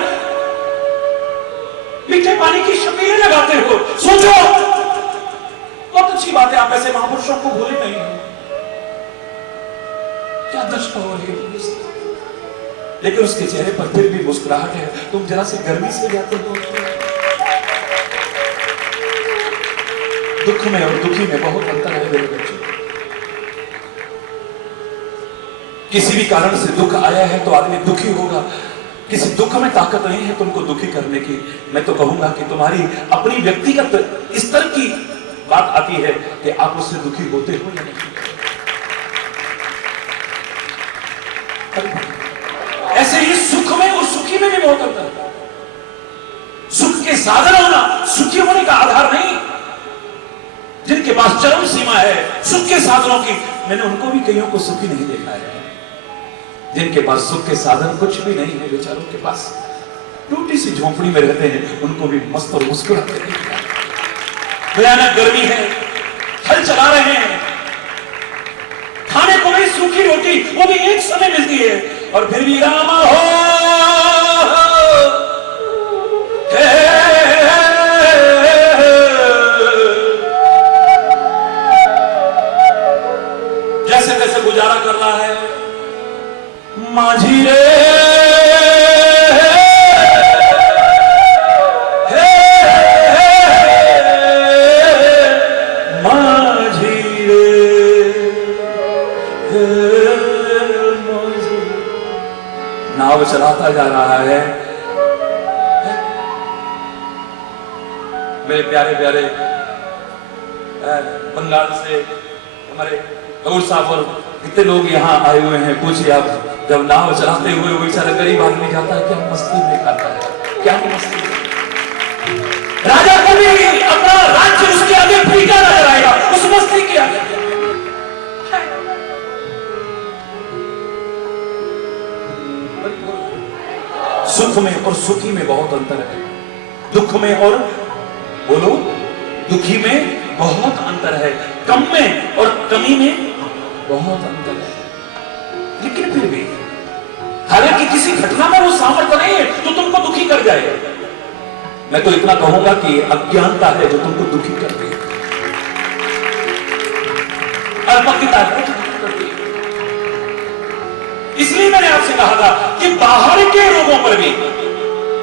मीठे पानी की शबीलें लगाते हो। सोचो, बहुत अच्छी बात है, आप ऐसे महापुरुषों को भूले नहीं हो, क्या दशा हो रही है, लेकिन उसके चेहरे पर फिर भी मुस्कुराहट है। तुम जरा से गर्मी से जाते हो। दुख में और दुखी में बहुत अंतर है मेरे बच्चों। किसी भी कारण से दुख आया है तो आदमी दुखी होगा। किसी दुख में ताकत नहीं है तुमको दुखी करने की। मैं तो कहूंगा कि तुम्हारी अपनी व्यक्तिगत स्तर की बात आती है कि आप उससे दुखी होते हो या नहीं। ऐसे ही सुख में और सुखी में भी बहुत अंतर है। सुख के साधन होना सुखी होने का आधार नहीं। जिनके पास चरम सीमा है सुख के साधनों की, मैंने उनको भी कईयों को सुखी नहीं देखा है। जिनके पास सुख के साधन कुछ भी नहीं है, बेचारों के पास टूटी सी झोंपड़ी में रहते हैं, उनको भी मस्त और मुस्कुराते देखा। भयानक गर्मी है, हल चला रहे हैं, खाने को भी सूखी रोटी, वो भी एक समय मिलती है, और फिर भी रामा हो जैसे तैसे गुजारा कर रहा है। माझी रे नाव चलाता जा रहा है। मेरे प्यारे प्यारे बंगाल से हमारे गौर साहब और कितने लोग यहाँ आए हुए हैं। पूछिए आप, जब नाव चलाते हुए वो बेचारा गरीब आदमी जाता है क्या मस्ती में खाता है। क्या मस्ती है? राजा कभी अपना राज्य उसके आगे फीका नजर आएगा उस मस्ती के आगे। सुख में और सुखी में बहुत अंतर है, दुख में और बोलो दुखी में बहुत अंतर है, कम में और कमी में बहुत अंतर है। लेकिन फिर भी हालांकि किसी घटना में वो सामर्थ्य नहीं है जो तुमको दुखी कर जाए। मैं तो इतना कहूंगा कि अज्ञानता है जो तुमको दुखी करती है, अल्पज्ञता है जो दुखी करती है। इसलिए मैंने आपसे कहा था कि बाहर के रोगों पर भी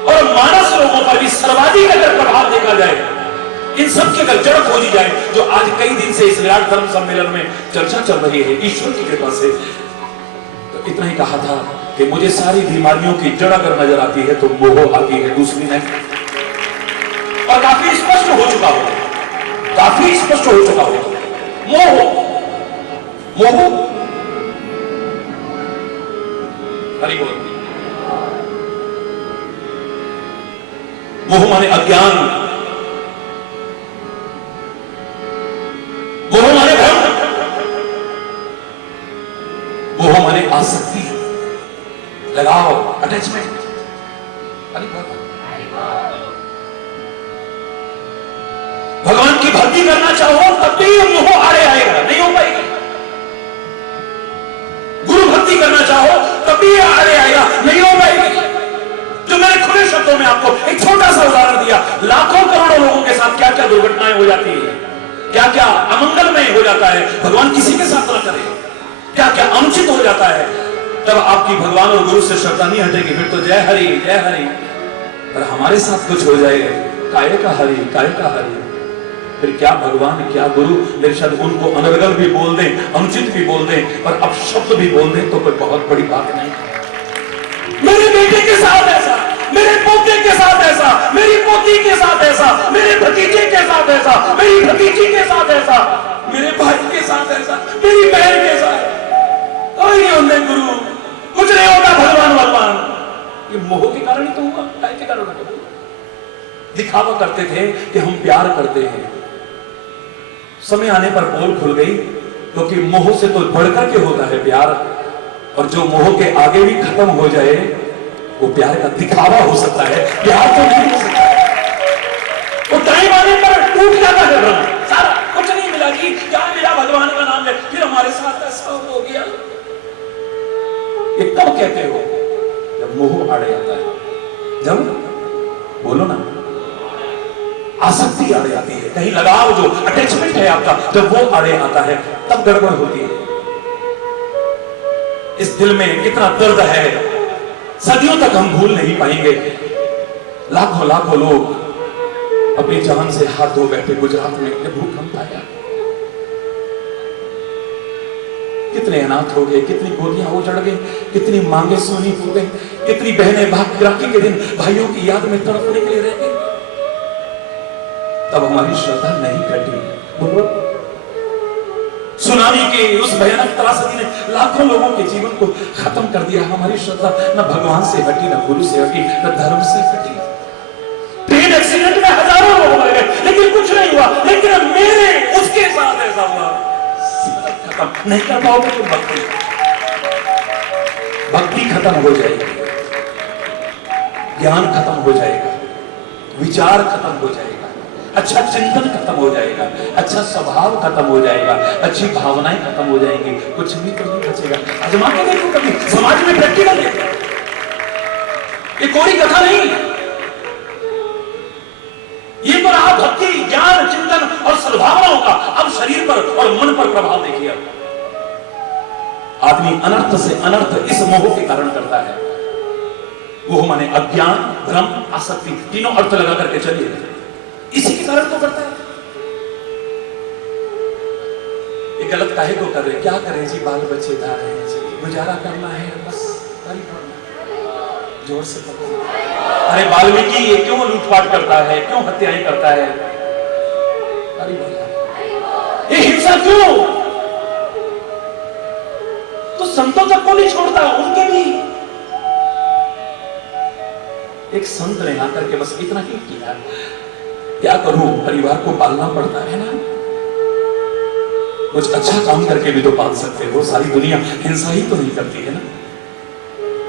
और मानस रोगों पर भी सर्वाधिक अगर प्रभाव देखा जाए, इन सब की अगर जड़ खोजी जाए, जो आज कई दिन से इस विराट धर्म सम्मेलन में चर्चा चल रही है ईश्वर की कृपा से, तो इतना ही कहा था कि मुझे सारी बीमारियों की जड़ अगर नजर आती है तो मोह आती है, दूसरी नहीं। और काफी स्पष्ट हो चुका हो, काफी स्पष्ट हो चुका हो। मोह, मोह, हरि बोल। मोह माने अज्ञान, मोह माने भ्रम, मोह माने आसक्ति, लगाव, अटैचमेंट। भगवान की भक्ति करना चाहो तब भी मोह आड़े आएगा, नहीं हो पाएगी। गुरु भक्ति करना चाहो तब भी आड़े आएगा, नहीं हो पाएगी। जो मैंने खुले शब्दों में आपको एक छोटा सा उदाहरण दिया, लाखों करोड़ों लोगों के साथ क्या क्या दुर्घटनाएं हो जाती है, क्या क्या अमंगलमय हो जाता है, भगवान किसी के साथ ना करे, क्या क्या अनुचित हो जाता है। तब आपकी भगवान और गुरु से श्रद्धा नहीं हटेगी, फिर तो जय हरि जय हरि। पर हमारे साथ कुछ हो जाएगा, काय का हरि, काय का हरि। फिर क्या भगवान क्या गुरु मेरे शायद उनको अनर्गल भी बोल दें, अनुचित भी बोल दें, पर अपशब्द भी बोल दें तो कोई बहुत बड़ी बात नहीं। मेरे बेटे के साथ ऐसा, मेरे पोते के साथ ऐसा, मेरी पोती के साथ ऐसा, मेरे भतीजे के साथ ऐसा, मेरी भतीजी के साथ ऐसा, मेरे भाई के साथ ऐसा, मेरी बहन के साथ। कोई नहीं होते गुरु, कुछ नहीं होता भगवान भगवान। ये मोह के कारण ही तो हुआ, काय के कारण हुआ। दिखावा करते थे कि हम प्यार करते हैं, समय आने पर पोल खुल गई, क्योंकि मोह से तो बढ़कर के होता है प्यार, और जो मोह के आगे भी खत्म हो जाए वो प्यार का दिखावा हो सकता है, प्यार तो नहीं हो सकता है। वो टाइम आने पर टूट जाता है भ्रम, सारा कुछ नहीं मिला कि क्या मिला भगवान का नाम ले, फिर हमारे साथ ऐसा हो गया। ये कब कहते हो? जब मोह आड़े आता है, जब बोलो ना आसक्ति आड़े आती है, कहीं लगाव जो अटैचमेंट है आपका, जब वो आड़े आता है तब गड़बड़ होती है। इस दिल में कितना दर्द है, सदियों तक हम भूल नहीं पाएंगे। लाखों लाखों लोग अपनी जान से हाथ धो बैठे गुजरात में, भूकंप आया, कितने अनाथ हो गए, कितनी गोदियां उजड़ गई, कितनी मांगे सोनी हो गई, कितनी बहनें भाग्यराखी के दिन भाइयों की याद में तड़पने के लिए रह गई। तब हमारी श्रद्धा नहीं घटी। बोलो, सुनामी की उस भयानक त्रासदी ने लाखों लोगों के जीवन को खत्म कर दिया। हमारी श्रद्धा न भगवान से हटी, न गुरु से हटी, न धर्म से हटी। ट्रेन एक्सीडेंट में हजारों लोग मर गए, लेकिन कुछ नहीं हुआ। लेकिन मेरे उसके साथ ऐसा हुआ, खत्म नहीं कर पाओगे तो भक्ति खत्म हो जाएगी, ज्ञान खत्म हो जाएगा, विचार खत्म हो जाएगा, अच्छा चिंतन खत्म हो जाएगा, अच्छा स्वभाव खत्म हो जाएगा, अच्छी भावनाएं खत्म हो जाएंगी, कुछ भी तो नहीं बचेगा। आजमा के देखो कभी, समाज में प्रैक्टिकल देखो, ये कोई कथा नहीं, ये तो रहा भक्ति, ज्ञान, चिंतन और सद्भावनाओं का। अब शरीर पर और मन पर प्रभाव देखिए। आदमी अनर्थ से अनर्थ इस मोह के कारण करता है। मोह माने अज्ञान, भ्रम, आसक्ति, तीनों अर्थ लगा करके चलिए, इसी के कारण तो करता है। ये गलत काहे को कर रहे, क्या करें जी, बाल बच्चे जा रहे हैं जी, गुजारा करना है बस, जोर से पकड़ो। अरे वाल्मीकि ये क्यों लूटपाट करता है, क्यों हत्याएं करता है, अरे ये हिंसा क्यों? तो संतों तक को नहीं छोड़ता, उनके भी एक संत ने आकर के बस इतना ही किया, क्या करूं, परिवार को पालना पड़ता है ना, कुछ अच्छा काम करके भी तो पाल सकते हो, सारी दुनिया हिंसा ही तो नहीं करती है ना।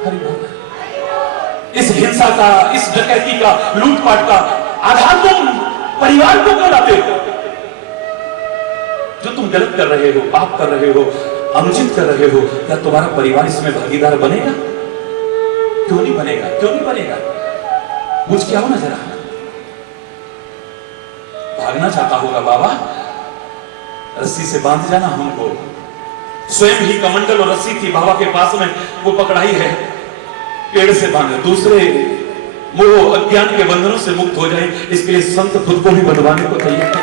हरि बोल। इस हिंसा का, इस डकैती का, लूटपाट का आधार तुम परिवार को क्यों लाते हो? जो तुम गलत कर रहे हो, पाप कर रहे हो, अनुचित कर रहे हो, क्या तुम्हारा परिवार इसमें भागीदार बनेगा? क्यों नहीं बनेगा? क्यों नहीं बनेगा? पूछ क्या हो ना जरा। भागना चाहता होगा बाबा, रस्सी से बांध जाना हमको। स्वयं ही कमंडल और रस्सी थी बाबा के पास में, वो पकड़ाई है, पेड़ से बांधे, दूसरे मोह अज्ञान के बंधनों से मुक्त हो जाए, इसके लिए संत खुद को भी बंधवाने को तैयार है।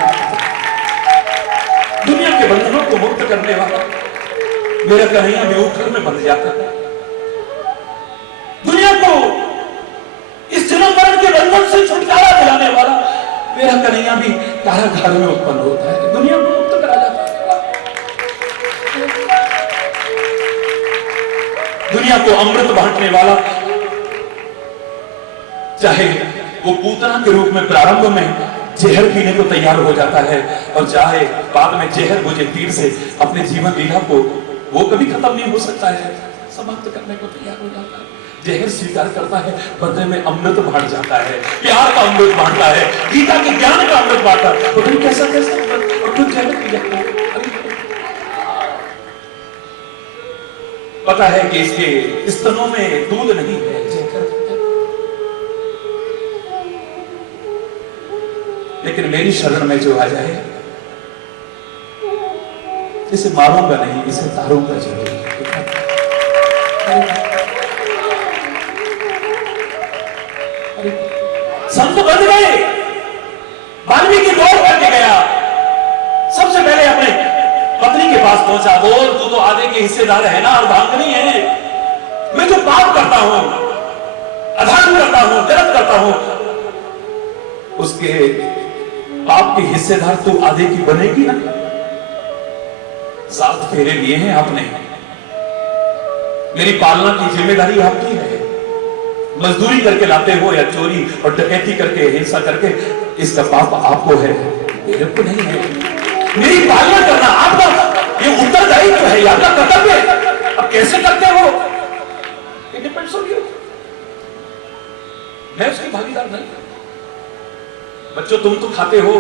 दुनिया के बंधनों को मुक्त करने वाला मेरा कन्हैया भी ऊपर में बंध जाता है। दुनिया को इस जन्म मरण के बंधन से छुटकारा दिलाने वाला मेरा कन्हैया भी कारागार में उत्पन्न होता है, दुनिया को मुक्त करा जाता है। दुनिया को अमृत बांटने वाला, चाहे वो पूतना के रूप में प्रारंभ में जहर पीने को तैयार हो जाता है, और चाहे बाद में जहर बुझे तीर से अपने जीवन लीला को वो कभी खत्म नहीं हो सकता है, समाप्त करने को तैयार हो जाता है। जहर स्वीकार करता है, बदले में अमृत बांट जाता है, प्यार का अमृत बांटता है, गीता के ज्ञान का अमृत बांटता है। तो तुम कैसा कैसा अमृत, और खुद जहर पी जाता है। पता है कि इसके स्तनों में दूध नहीं है, लेकिन मेरी शरण में जो आ जाए, इसे मारूंगा नहीं, इसे तारूंगा जरूर। संत बन गए, वाल्मीकि दौड़ करके गया, सबसे पहले अपने पत्नी के पास पहुंचा। बोल, तू तो आधे के हिस्सेदार है ना, अर्धांगिनी है, मैं जो पाप करता हूं, अधर्म करता हूं, गलत करता हूं, उसके पाप के हिस्सेदार तू आधे की बनेगी ना। 7 फेरे लिए हैं आपने, मेरी पालना की जिम्मेदारी आपकी है। मजदूरी करके लाते हो या चोरी और डकैती करके, हिंसा करके, इसका पाप आपको है, मेरे को नहीं है। मेरी पालना करना आपका ये उत्तरदायित्व है, आपका कर्तव्य है। अब कैसे करते हो, इट डिपेंड्स ऑन यू, मैं उसकी भागीदार नहीं। बच्चों, तुम तो खाते हो,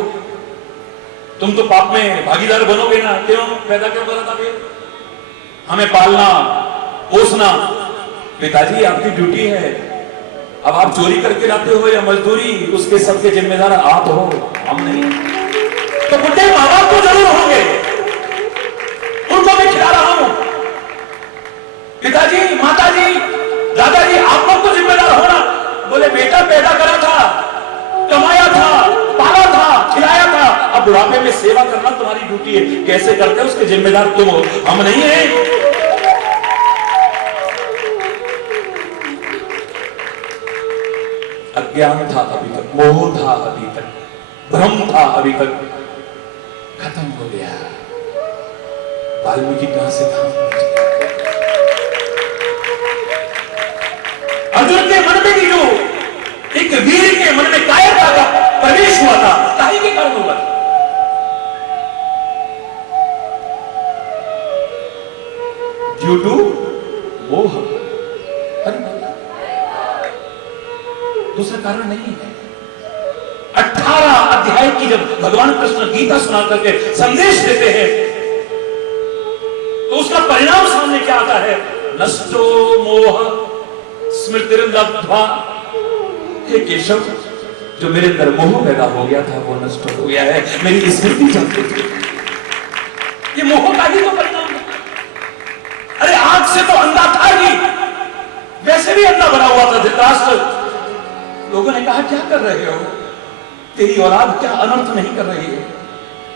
तुम तो पाप में भागीदार बनोगे ना, क्यों पैदा क्यों करा था फिर? हमें पालना पोसना पिताजी आपकी ड्यूटी है। अब आप चोरी करके लाते हो या मजदूरी, उसके सबके जिम्मेदार आप हो, हम नहीं। तो बुढ़े माँ बाप तो जरूर होंगे, उनको मैं खिला रहा हूं। पिताजी, माताजी, दादाजी, आप लोग तो जिम्मेदार हो ना। बोले बेटा पैदा करा था, कमाया था, पाला था, खिलाया था, अब बुढ़ापे में सेवा करना तुम्हारी ड्यूटी है। कैसे करते हो उसके जिम्मेदार तुम हो, हम नहीं है। अज्ञान था अभी तक, मोह था अभी तक, भ्रम था अभी तक, खत्म हो गया। वाल्मीकि कहां से था? अर्जुन के मन में भी जो एक वीर के मन में कायरता का प्रवेश हुआ था, काहे के कारण हुआ? ड्यू टू मोह, दूसरा कारण नहीं है। 18 अध्याय की जब भगवान कृष्ण गीता सुना करके संदेश देते हैं, तो उसका परिणाम सामने क्या आता है? नष्टो मोह स्मृतिर्लब्ध्वा। हे केशव, जो मेरे अंदर मोह पैदा हो गया था वो नष्ट हो गया है, मेरी स्मृति चलती थी। ये मोह का ही तो परिणाम है। अरे आंख से तो अंधा था ही, वैसे भी अंधा बना हुआ था धृतराष्ट्र। लोगों ने कहा क्या कर रहे हो, तेरी औलाद क्या अनर्थ नहीं कर रही है?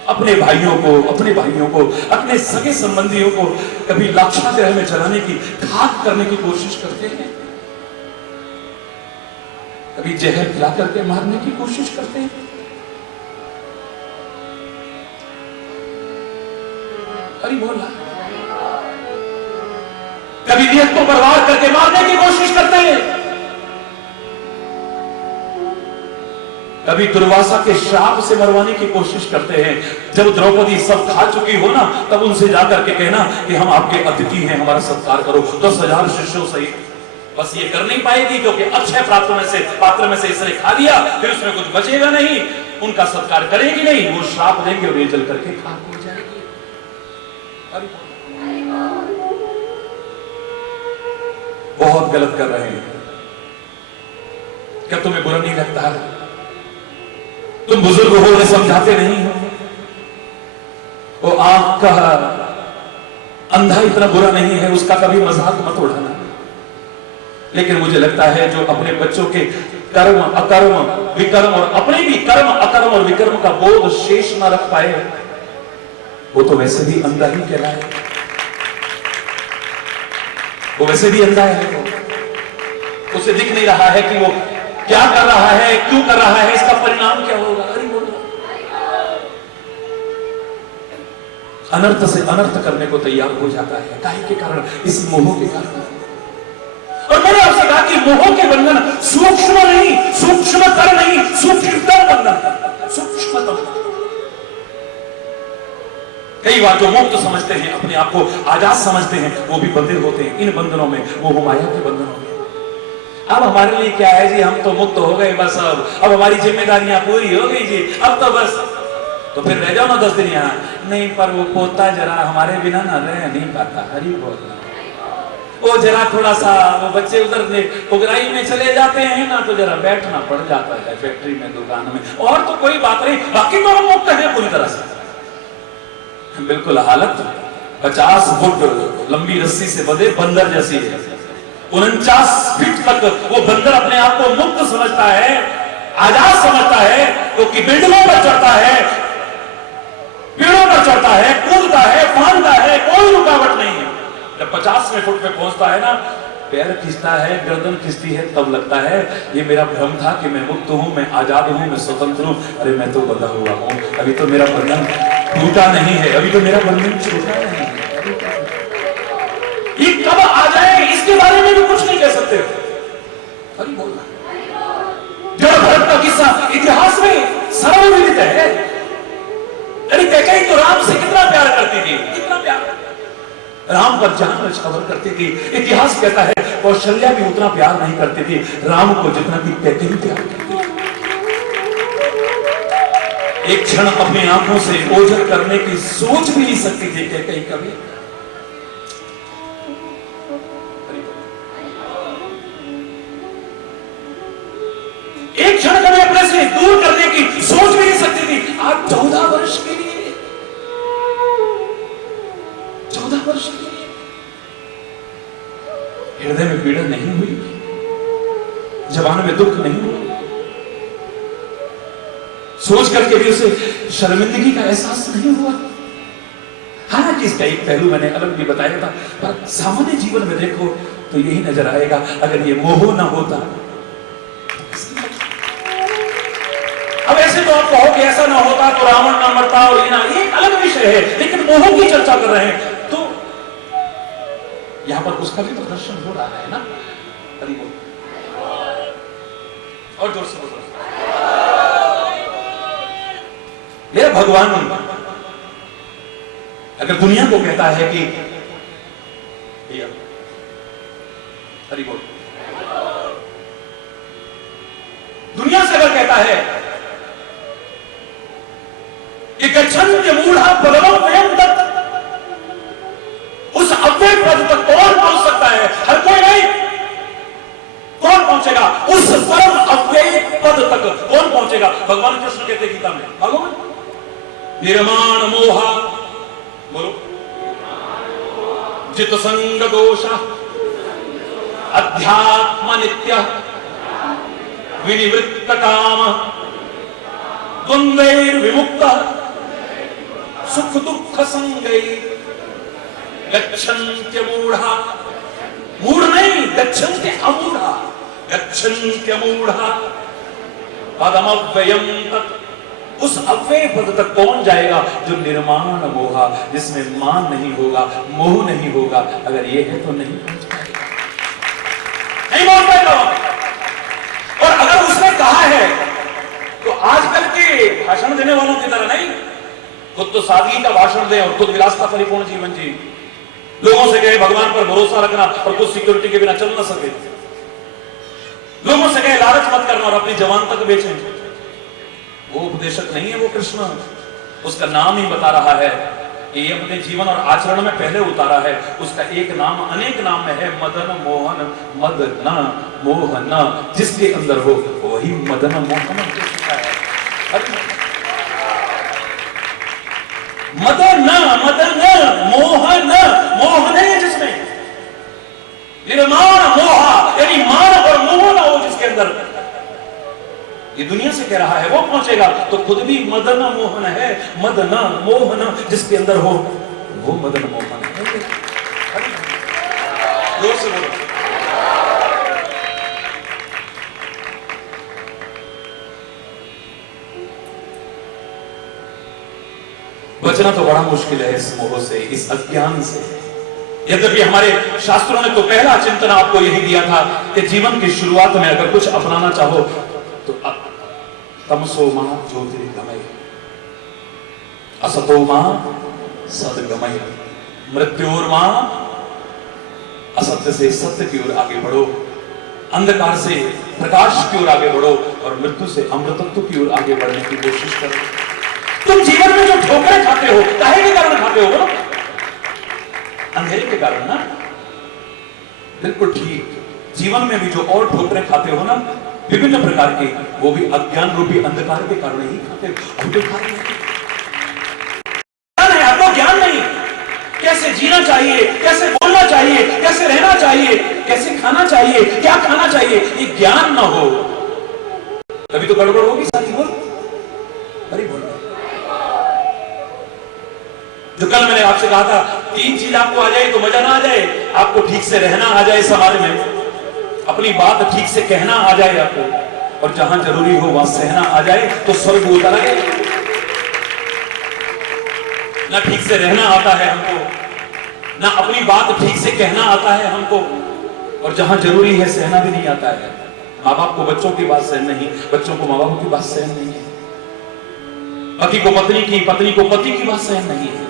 अपने भाइयों को, अपने सगे संबंधियों को कभी लाक्षागृह में जलाने की, घात करने की कोशिश करते हैं, कभी जहर खिला करके मारने की कोशिश करते हैं। अरे बोला, कभी नियत को बर्बाद करके मारने की कोशिश करते हैं, कभी दुर्वासा के श्राप से मरवाने की कोशिश करते हैं। जब द्रौपदी सब खा चुकी हो ना, तब उनसे जाकर के कहना कि हम आपके अतिथि हैं, हमारा सत्कार करो। 10,000 शिष्यों सहित। बस ये कर नहीं पाएगी क्योंकि अक्षय पात्र में से इसने खा लिया, फिर उसमें कुछ बचेगा नहीं, उनका सत्कार करेगी नहीं, वो श्राप देंगे और ये जल करके खाक हो जाएगी। बहुत गलत कर रहे हैं। क्या तुम्हें बुरा नहीं लगता है? तुम बुजुर्ग हो, उन्हें समझाते नहीं हो। वो आंख का अंधा इतना बुरा नहीं है, उसका कभी मजाक मत उड़ाना। लेकिन मुझे लगता है जो अपने बच्चों के कर्म अकर्म विकर्म और अपने भी कर्म अकर्म और विकर्म का बोध शेष न रख पाए, वो तो वैसे भी अंधा ही कहलाए। वो वैसे भी अंधा है। उसे दिख नहीं रहा है कि वो क्या कर रहा है, क्यों कर रहा है, इसका परिणाम क्या होगा। अरे अनर्थ से अनर्थ करने को तैयार हो जाता है। काहे के कारण? इस मोह के कारण। और मैंने आपसे कहा कि मोह के बंधन सूक्ष्म नहीं, सूक्ष्मतर नहीं, सूक्ष्मतर बंधन, सूक्ष्मतम। कई बार जो मुक्त समझते हैं, अपने आप को आजाद समझते हैं, वो भी बंधे होते हैं इन बंधनों में, वो माया के बंधनों में। अब हमारे लिए क्या है जी, हम तो मुक्त हो गए बस, अब हमारी जिम्मेदारियां पूरी हो गई जी, अब तो बस। तो फिर रह जाओ ना 10 दिन यहाँ। नहीं, पर वो पोता जरा हमारे बिना ना रह नहीं पाता। हरी बोल। वो जरा थोड़ा सा वो बच्चे उधर उगराई में चले जाते हैं ना, तो जरा बैठना पड़ जाता है फैक्ट्री में, दुकान में, और तो कोई बात नहीं, बाकी तो हम मुक्त हैं पूरी तरह से। बिल्कुल हालत 50 फुट लंबी रस्सी से बंधे बंदर जैसी है। 49 फीट तक वो बंदर अपने आप को मुक्त समझता है, आजाद समझता है, क्योंकि बिल्डिंगों पर चढ़ता है, पेड़ों पर चढ़ता है, कूदता है, फांदता है, कोई रुकावट नहीं है। जब 50वें फुट पे पहुंचता है ना, पैर खींचता है, गर्दन खींचती है, तब लगता है ये मेरा भ्रम था कि मैं मुक्त हूं, मैं आजाद हूं, मैं स्वतंत्र हूं। अरे मैं तो बंधा हुआ हूं, अभी तो मेरा बंधन टूटा नहीं है, अभी तो मेरा बंधन छूटा नहीं है। ये कब आ जाए इसके बारे में भी कुछ नहीं कह सकते। अरे बोलना जड़ भरत का किस्सा इतिहास में सर्वविदित है। अरे कैकेयी तो राम से कितना प्यार करती थी, कितना प्यार, राम पर जान न्यौछावर करती थी। इतिहास कहता है कौशल्या भी उतना प्यार नहीं करती थी राम को जितना कि कैकेयी प्यार करती थी। एक क्षण अपनी आंखों से ओझल करने की सोच भी नहीं सकती थी कैकेयी कभी। एक क्षण कभी अपने से दूर करने की सोच भी नहीं सकती थी। आज 14 वर्ष के लिए, 14 वर्ष के लिए हृदय में पीड़ा नहीं हुई, जबान में दुख नहीं हुआ, सोच करके भी उसे शर्मिंदगी का एहसास नहीं हुआ। हालांकि इसका एक पहलू मैंने अलग भी बताया था, पर सामान्य जीवन में देखो तो यही नजर आएगा। अगर ये मोह ना होता, अब ऐसे तो आप कहो कि ऐसा ना होता तो रावण ना मरता, और ये एक अलग विषय है, लेकिन मोह की चर्चा कर रहे हैं तो यहां पर उसका भी तो दर्शन हो रहा है ना। हरि बोल, और जोर से बोलो। मेरा भगवान अगर दुनिया को कहता है कि हरि बोल, दुनिया से अगर कहता है कि गच्छन्त्य मूढ़ा परमं वयं तत्, उस अव्यय पद तक कौन पहुंच सकता है? हर कोई नहीं। कौन पहुंचेगा उस परम अव्यय पद तक? कौन पहुंचेगा? भगवान कृष्ण कहते गीता में, भगवान निर्माण मोहा, बोलो, जित संग दोष, अध्यात्म नित्य, विनिवृत्त काम, द्वंद्वैर विमुक्त, सुख दुख संगैर, गच्छन्त्य मूढ़ा, मूढ़ नहीं, गच्छन्त्य अमूढ़ा, गच्छन्त्य मूढ़ा पदमव्ययं तत्, उस अव्यय पद तक कौन जाएगा? जो निर्माण मोहा, जिसमें मान नहीं होगा, मोह नहीं होगा। अगर ये है तो नहीं पहुंच पाएगा, नहीं पहुंच पाएगा। और अगर उसने कहा है तो करने वालों की तरह नहीं, खुद तो सादगी का भाषण दें और खुद विलासता परिपूर्ण जीवन जी। लोगों से कहे भगवान पर भरोसा रखना और खुद सिक्योरिटी के बिना चल ना सके। लोगों से कहे लालच मत करना और अपनी जवान तक बेचें। वो उपदेशक नहीं है, वो कृष्ण। उसका नाम ही बता रहा है कि ये अपने जीवन और आचरण में पहले उतारा है। उसका एक नाम अनेक नाम में है, मदन मोहन मदना मोहना। जिसके अंदर हो वही मदन मोहन है। मदन मदन मोहन, मोहन है जिसमें निर्माण मोहा, यानी मान और मोह ना हो जिसके अंदर। ये दुनिया से कह रहा है, वो पहुंचेगा तो खुद भी मदन मोहन है। मदन मोहन जिसके अंदर हो वो मदन मोहन है। जोर से बोलो। बचना तो बड़ा मुश्किल है इस मोह से, इस अज्ञान से। यद्यपि हमारे शास्त्रों ने तो पहला चिंतन आपको यही दिया था कि जीवन की शुरुआत में अगर कुछ अपनाना चाहो तो तमसो मां ज्योतिर्गमय, असतो मां सद्गमय, मृत्योर मां, असत्य से सत्य की ओर आगे बढ़ो, अंधकार से प्रकाश की ओर आगे बढ़ो और मृत्यु से अमृतत्व की ओर आगे बढ़ने की कोशिश करो। तुम जीवन में जो ठोकरें खाते हो काहे के कारण खाते हो? अंधेरे के कारण ना? बिल्कुल ठीक। जीवन में भी जो और ठोकरें खाते हो ना विभिन्न प्रकार के, वो भी अज्ञान रूपी अंधकार के कारण ही खाते हो। आपको ज्ञान नहीं, कैसे जीना चाहिए, कैसे बोलना चाहिए, कैसे रहना चाहिए, कैसे खाना चाहिए, क्या खाना चाहिए, ये ज्ञान ना हो तभी तो गड़बड़ होगी। साथी बोल, अरे बोल। जो कल मैंने आपसे कहा था, तीन चीज आपको आ जाए तो मजा ना आ जाए। आपको ठीक से रहना आ जाए समाज में, अपनी बात ठीक से कहना आ जाए आपको, और जहां जरूरी हो वहां सहना आ जाए तो स्वर्ग उतर आए। ना ठीक से रहना आता है हमको, ना अपनी बात ठीक से कहना आता है हमको, और जहां जरूरी है सहना भी नहीं आता है। माँ बाप को बच्चों की बात सहन नहीं, बच्चों को माँ बाप की बात सहन नहीं है, पति को पत्नी की, पत्नी को पति की बात सहन नहीं है।